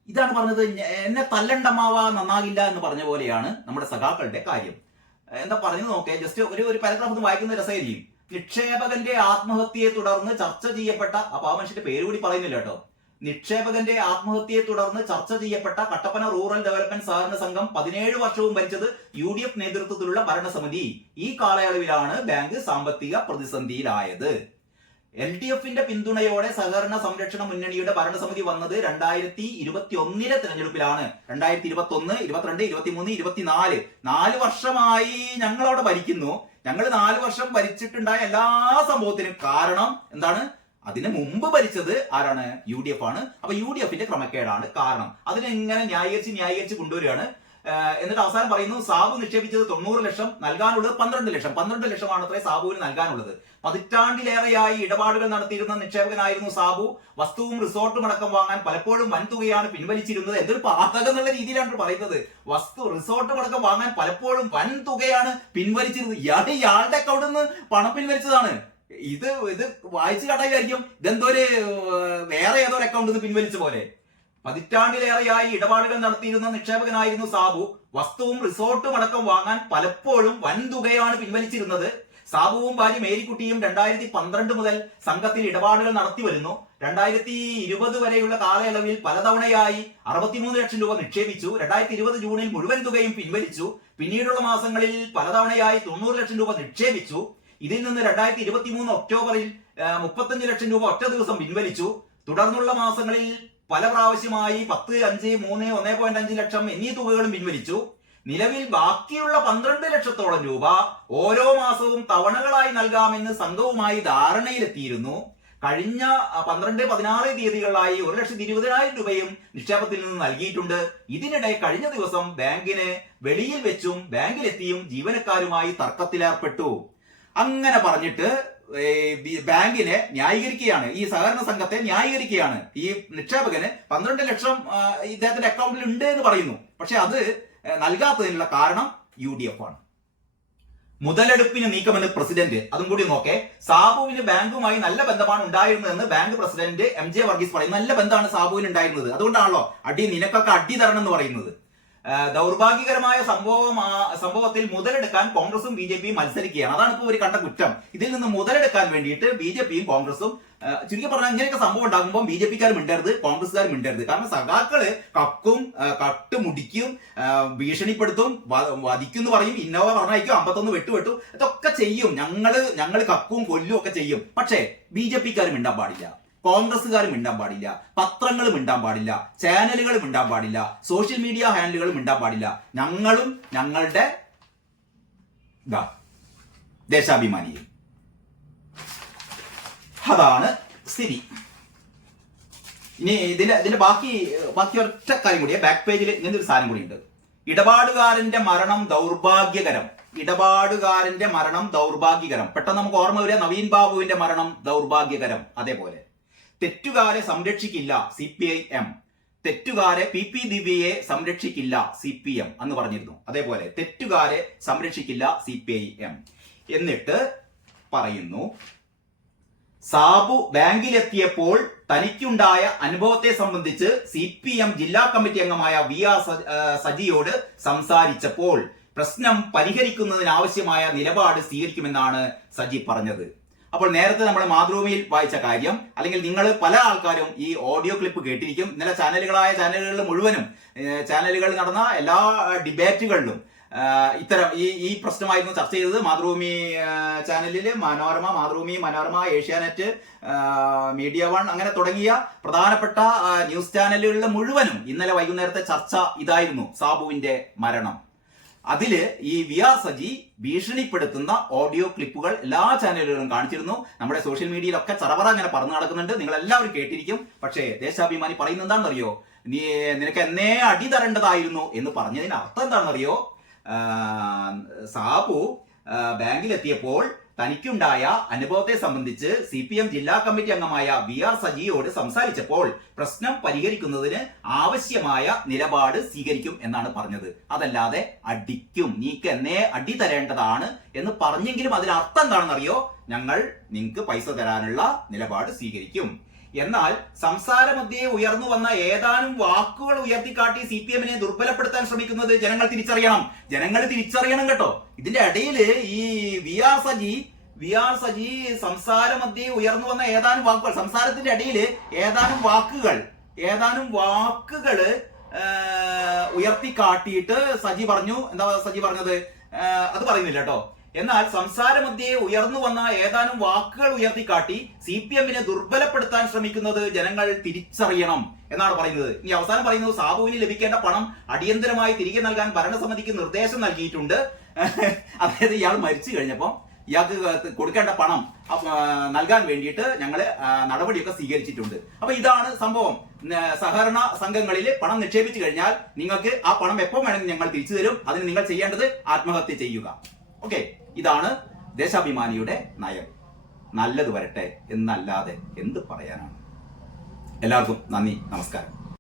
ഇതാണ് പറഞ്ഞത്. എന്നെ തല്ലണ്ടമാവ നന്നാകില്ല എന്ന് പറഞ്ഞ പോലെയാണ് നമ്മുടെ സഖാക്കളുടെ കാര്യം. എന്താ പറഞ്ഞു നോക്കേ, ജസ്റ്റ് ഒരു പാരഗ്രാഫ് ഒന്ന് വായിക്കുന്ന രസമായിരിക്കും. നിക്ഷേപകന്റെ ആത്മഹത്യയെ തുടർന്ന് ചർച്ച ചെയ്യപ്പെട്ട, അപ്പൊ ആ മനുഷ്യന്റെ പേര് കൂടി പറയുന്നില്ല കേട്ടോ. നിക്ഷേപകന്റെ ആത്മഹത്യയെ തുടർന്ന് ചർച്ച ചെയ്യപ്പെട്ട കട്ടപ്പന റൂറൽ ഡെവലപ്മെന്റ് സഹകരണ സംഘം 17 വർഷവും ഭരിച്ചത് UDF നേതൃത്വത്തിലുള്ള ഭരണസമിതി. ഈ കാലയളവിലാണ് ബാങ്ക് സാമ്പത്തിക പ്രതിസന്ധിയിലായത്. LDFന്റെ പിന്തുണയോടെ സഹകരണ സംരക്ഷണ മുന്നണിയുടെ ഭരണസമിതി വന്നത് 2021 തെരഞ്ഞെടുപ്പിലാണ്. 2021, 22, 23, 24 4 വർഷമായി ഞങ്ങളവിടെ ഭരിക്കുന്നു. ഞങ്ങൾ 4 വർഷം ഭരിച്ചിട്ടുണ്ടായ എല്ലാ സംഭവത്തിനും കാരണം എന്താണ്? അതിന് മുമ്പ് ഭരിച്ചത് ആരാണ്? UDF ആണ്. അപ്പൊ UDFന്റെ ക്രമക്കേടാണ് കാരണം. അതിനെങ്ങനെ ന്യായീകരിച്ച് കൊണ്ടുവരികയാണ്. എന്നിട്ട് അവസാനം പറയുന്നു സാബു നിക്ഷേപിച്ചത് 90 ലക്ഷം, നൽകാനുള്ളത് 12 ലക്ഷം. 12 ലക്ഷമാണ് അത്രേ സാബുവിന് നൽകാനുള്ളത്. പതിറ്റാണ്ടിലേറെയായി ഇടപാടുകൾ നടത്തിയിരുന്ന നിക്ഷേപകനായിരുന്നു സാബു. വസ്തുവും റിസോർട്ടും അടക്കം വാങ്ങാൻ പലപ്പോഴും വൻതുകയാണ് പിൻവലിച്ചിരുന്നത്. എന്തൊരു പാതകം എന്നുള്ള രീതിയിലാണ് പറയുന്നത്. റിസോർട്ടും അടക്കം വാങ്ങാൻ പലപ്പോഴും വൻതുകയാണ് പിൻവലിച്ചിരുന്നത്. ഇയാളുടെ അക്കൗണ്ടിൽ നിന്ന് പണം പിൻവലിച്ചതാണ്. ഇത് വായിച്ചു കാട്ടായിരിക്കും ഇതെന്തോര് വേറെ ഏതോ അക്കൗണ്ടിൽ നിന്ന് പിൻവലിച്ച പോലെ. പതിറ്റാണ്ടിലേറെയായി ഇടപാടുകൾ നടത്തിയിരുന്ന നിക്ഷേപകനായിരുന്നു സാബു. വസ്തുവും റിസോർട്ടും അടക്കം വാങ്ങാൻ പലപ്പോഴും വൻതുകയാണ് പിൻവലിച്ചിരുന്നത്. സാബുവും ഭാര്യ മേരിക്കുട്ടിയും 2012 മുതൽ സംഘത്തിൽ ഇടപാടുകൾ നടത്തി വരുന്നു. 2020 വരെയുള്ള കാലയളവിൽ പലതവണയായി 63 ലക്ഷം രൂപ നിക്ഷേപിച്ചു. 2020 ജൂണിൽ മുഴുവൻ തുകയും പിൻവലിച്ചു. പിന്നീടുള്ള മാസങ്ങളിൽ പലതവണയായി 90 ലക്ഷം രൂപ നിക്ഷേപിച്ചു. ഇതിൽ നിന്ന് 2023 ഒക്ടോബറിൽ 35 ലക്ഷം രൂപ ഒറ്റ ദിവസം പിൻവലിച്ചു. തുടർന്നുള്ള മാസങ്ങളിൽ പല പ്രാവശ്യമായി 10, 5, 3, 1.5 ലക്ഷം എന്നീ തുകകളും പിൻവലിച്ചു. നിലവിൽ ബാക്കിയുള്ള 12 ലക്ഷത്തോളം രൂപ ഓരോ മാസവും തവണകളായി നൽകാമെന്ന് സംഘവുമായി ധാരണയിലെത്തിയിരുന്നു. കഴിഞ്ഞ 12, 16 തീയതികളിലായി 1,20,000 രൂപയും നിക്ഷേപത്തിൽ നിന്ന് നൽകിയിട്ടുണ്ട്. ഇതിനിടെ കഴിഞ്ഞ ദിവസം ബാങ്കിന് വെളിയിൽ വെച്ചും ബാങ്കിലെത്തിയും ജീവനക്കാരുമായി തർക്കത്തിലേർപ്പെട്ടു. അങ്ങനെ പറഞ്ഞിട്ട് ബാങ്കിനെ ന്യായീകരിക്കുകയാണ്, ഈ സഹകരണ സംഘത്തെ ന്യായീകരിക്കുകയാണ്. ഈ നിക്ഷേപകന് 12 ലക്ഷം ഇദ്ദേഹത്തിന്റെ അക്കൗണ്ടിൽ ഉണ്ട് എന്ന് പറയുന്നു. പക്ഷെ അത് നൽകാത്തതിനുള്ള കാരണം UDF ആണ്. മുതലെടുപ്പിന് നീക്കമെന്ന് പ്രസിഡന്റ്. അതും കൂടി നോക്കേ. സാബുവിന് ബാങ്കുമായി നല്ല ബന്ധമാണ് ഉണ്ടായിരുന്നതെന്ന് ബാങ്ക് പ്രസിഡന്റ് MJ വർഗീസ് പറയും. നല്ല ബന്ധമാണ് സാബുവിന് ഉണ്ടായിരുന്നത്. അതുകൊണ്ടാണല്ലോ നിനക്കൊക്കെ അടി തരണം എന്ന് പറയുന്നത്. ദൗർഭാഗ്യകരമായ സംഭവത്തിൽ മുതലെടുക്കാൻ കോൺഗ്രസും BJPയും മത്സരിക്കുകയാണ്. അതാണ് ഇപ്പോൾ ഒരു കണ്ട കുറ്റം. ഇതിൽ നിന്ന് മുതലെടുക്കാൻ വേണ്ടിയിട്ട് BJPയും കോൺഗ്രസും, ചുരുക്കി പറഞ്ഞാൽ ഇങ്ങനെയൊക്കെ സംഭവം ഉണ്ടാകുമ്പോൾ BJPക്കാർ മിണ്ടരുത്, കോൺഗ്രസ്സുകാർ മിണ്ടരുത്. കാരണം സഖാക്കള് കട്ടുമുടിക്കും, ഭീഷണിപ്പെടുത്തും, വധിക്കും എന്ന് പറയും, ഇന്നോവ പറഞ്ഞയക്കും, 51 വെട്ടു ഇതൊക്കെ ചെയ്യും. ഞങ്ങള് കക്കും കൊല്ലും ഒക്കെ ചെയ്യും. പക്ഷേ BJPക്കാർ മിണ്ടാൻ പാടില്ല, കോൺഗ്രസ്സുകാർ മിണ്ടാൻ പാടില്ല, പത്രങ്ങൾ മിണ്ടാൻ പാടില്ല, ചാനലുകൾ മിണ്ടാൻ പാടില്ല, സോഷ്യൽ മീഡിയ ഹാൻഡിലുകൾ മിണ്ടാൻ പാടില്ല. ഞങ്ങളും ഞങ്ങളുടെ ദേശാഭിമാനിയും. അതാണ് സ്ഥിതി. ഇനി ഇതിന്റെ ബാക്കി ഒറ്റ കാര്യം കൂടി, ബാക്ക് പേജിൽ ഇങ്ങനത്തെ ഒരു സാധനം കൂടി ഉണ്ട്. ഇടപാടുകാരന്റെ മരണം ദൗർഭാഗ്യകരം. പെട്ടെന്ന് നമുക്ക് ഓർമ്മ വരിക നവീൻ ബാബുവിന്റെ മരണം ദൗർഭാഗ്യകരം. അതേപോലെ തെറ്റുകാരെ സംരക്ഷിക്കില്ല CPIM, തെറ്റുകാരെ PP ദിവ്യയെ സംരക്ഷിക്കില്ല CPM എന്ന് പറഞ്ഞിരുന്നു. അതേപോലെ തെറ്റുകാരെ സംരക്ഷിക്കില്ല CPIM. എന്നിട്ട് പറയുന്നു സാബു ബാങ്കിലെത്തിയപ്പോൾ തനിക്കുണ്ടായ അനുഭവത്തെ സംബന്ധിച്ച് CPM ജില്ലാ കമ്മിറ്റി അംഗമായ VR സജിയോട് സംസാരിച്ചപ്പോൾ പ്രശ്നം പരിഹരിക്കുന്നതിനാവശ്യമായ നിലപാട് സ്വീകരിക്കുമെന്നാണ് സജി പറഞ്ഞത്. അപ്പോൾ നേരത്തെ നമ്മൾ മാതൃഭൂമിയിൽ വായിച്ച കാര്യം, അല്ലെങ്കിൽ നിങ്ങൾ പല ആൾക്കാരും ഈ ഓഡിയോ ക്ലിപ്പ് കേട്ടിരിക്കും. ഇന്നലെ ചാനലുകളിൽ മുഴുവനും ചാനലുകളിൽ നടന്ന എല്ലാ ഡിബേറ്റുകളിലും ഇത്തരം ഈ പ്രശ്നമായിരുന്നു ചർച്ച ചെയ്തത്. മാതൃഭൂമി ചാനലിൽ മാതൃഭൂമി മനോരമ, ഏഷ്യാനെറ്റ്, മീഡിയ വൺ അങ്ങനെ തുടങ്ങിയ പ്രധാനപ്പെട്ട ന്യൂസ് ചാനലുകളിൽ മുഴുവനും ഇന്നലെ വൈകുന്നേരത്തെ ചർച്ച ഇതായിരുന്നു, സാബുവിന്റെ മരണം. അതില് ഈ VR സജി ഭീഷണിപ്പെടുത്തുന്ന ഓഡിയോ ക്ലിപ്പുകൾ എല്ലാ ചാനലുകളിലും കാണിച്ചിരുന്നു. നമ്മുടെ സോഷ്യൽ മീഡിയയിലൊക്കെ ചറപറ അങ്ങനെ പറഞ്ഞു നടക്കുന്നുണ്ട്, നിങ്ങൾ എല്ലാവരും കേട്ടിരിക്കും. പക്ഷേ ദേശാഭിമാനി പറയുന്നത് എന്താണെന്നറിയോ? നിനക്ക് എന്നേ അടി തരേണ്ടതായിരുന്നു എന്ന് പറഞ്ഞതിന് അർത്ഥം എന്താണെന്നറിയോ? സാബു ബാങ്കിലെത്തിയപ്പോൾ തനിക്കുണ്ടായ അനുഭവത്തെ സംബന്ധിച്ച് CPM ജില്ലാ കമ്മിറ്റി അംഗമായ VR സജിയോട് സംസാരിച്ചപ്പോൾ പ്രശ്നം പരിഹരിക്കുന്നതിന് ആവശ്യമായ നിലപാട് സ്വീകരിക്കും എന്നാണ് പറഞ്ഞത്. അതല്ലാതെ അടിക്കും, നീക്ക് എന്നേ അടി തരേണ്ടതാണ് എന്ന് പറഞ്ഞെങ്കിലും അതിനർത്ഥം എന്താണെന്നറിയോ? ഞങ്ങൾ നിങ്ങൾക്ക് പൈസ തരാനുള്ള നിലപാട് സ്വീകരിക്കും. എന്നാൽ സംസാരമധ്യേ ഉയർന്നു വന്ന ഏതാനും വാക്കുകൾ ഉയർത്തിക്കാട്ടി CPM-നെ ദുർബലപ്പെടുത്താൻ ശ്രമിക്കുന്നത് ജനങ്ങൾ തിരിച്ചറിയണം കേട്ടോ. ഇതിന്റെ ഇടയിൽ ഈ VR സജി സംസാരമധ്യേ ഉയർന്നു വന്ന ഏതാനും വാക്കുകൾ, സംസാരത്തിന്റെ ഇടയിൽ ഏതാനും വാക്കുകൾ ഉയർത്തിക്കാട്ടിയിട്ട് സജി പറഞ്ഞു. എന്താ സജി പറഞ്ഞത്? അത് പറയുന്നില്ല കേട്ടോ. എന്നാൽ സംസാരമധ്യേ ഉയർന്നു വന്ന ഏതാനും വാക്കുകൾ ഉയർത്തിക്കാട്ടി CPM-നെ ദുർബലപ്പെടുത്താൻ ശ്രമിക്കുന്നത് ജനങ്ങൾ തിരിച്ചറിയണം എന്നാണ് പറയുന്നത്. ഇനി അവസാനം പറയുന്നത്, സാബുവിന് ലഭിക്കേണ്ട പണം അടിയന്തരമായി തിരികെ നൽകാൻ ഭരണസമിതിക്ക് നിർദ്ദേശം നൽകിയിട്ടുണ്ട്. അതായത് ഇയാൾ മരിച്ചു കഴിഞ്ഞപ്പോൾ ഇയാൾക്ക് കൊടുക്കേണ്ട പണം നൽകാൻ വേണ്ടിയിട്ട് ഞങ്ങൾ നടപടിയൊക്കെ സ്വീകരിച്ചിട്ടുണ്ട്. അപ്പൊ ഇതാണ് സംഭവം. സഹകരണ സംഘങ്ങളിൽ പണം നിക്ഷേപിച്ചു കഴിഞ്ഞാൽ നിങ്ങൾക്ക് ആ പണം എപ്പോൾ വേണമെങ്കിൽ ഞങ്ങൾ തിരിച്ചു തരും. അതിന് നിങ്ങൾ ചെയ്യേണ്ടത് ആത്മഹത്യ ചെയ്യുക. ഓക്കെ, ഇതാണ് ദേശാഭിമാനിയുടെ നയം. നല്ലത് വരട്ടെ എന്നല്ലാതെ എന്ത് പറയാനാണ്. എല്ലാവർക്കും നന്ദി, നമസ്കാരം.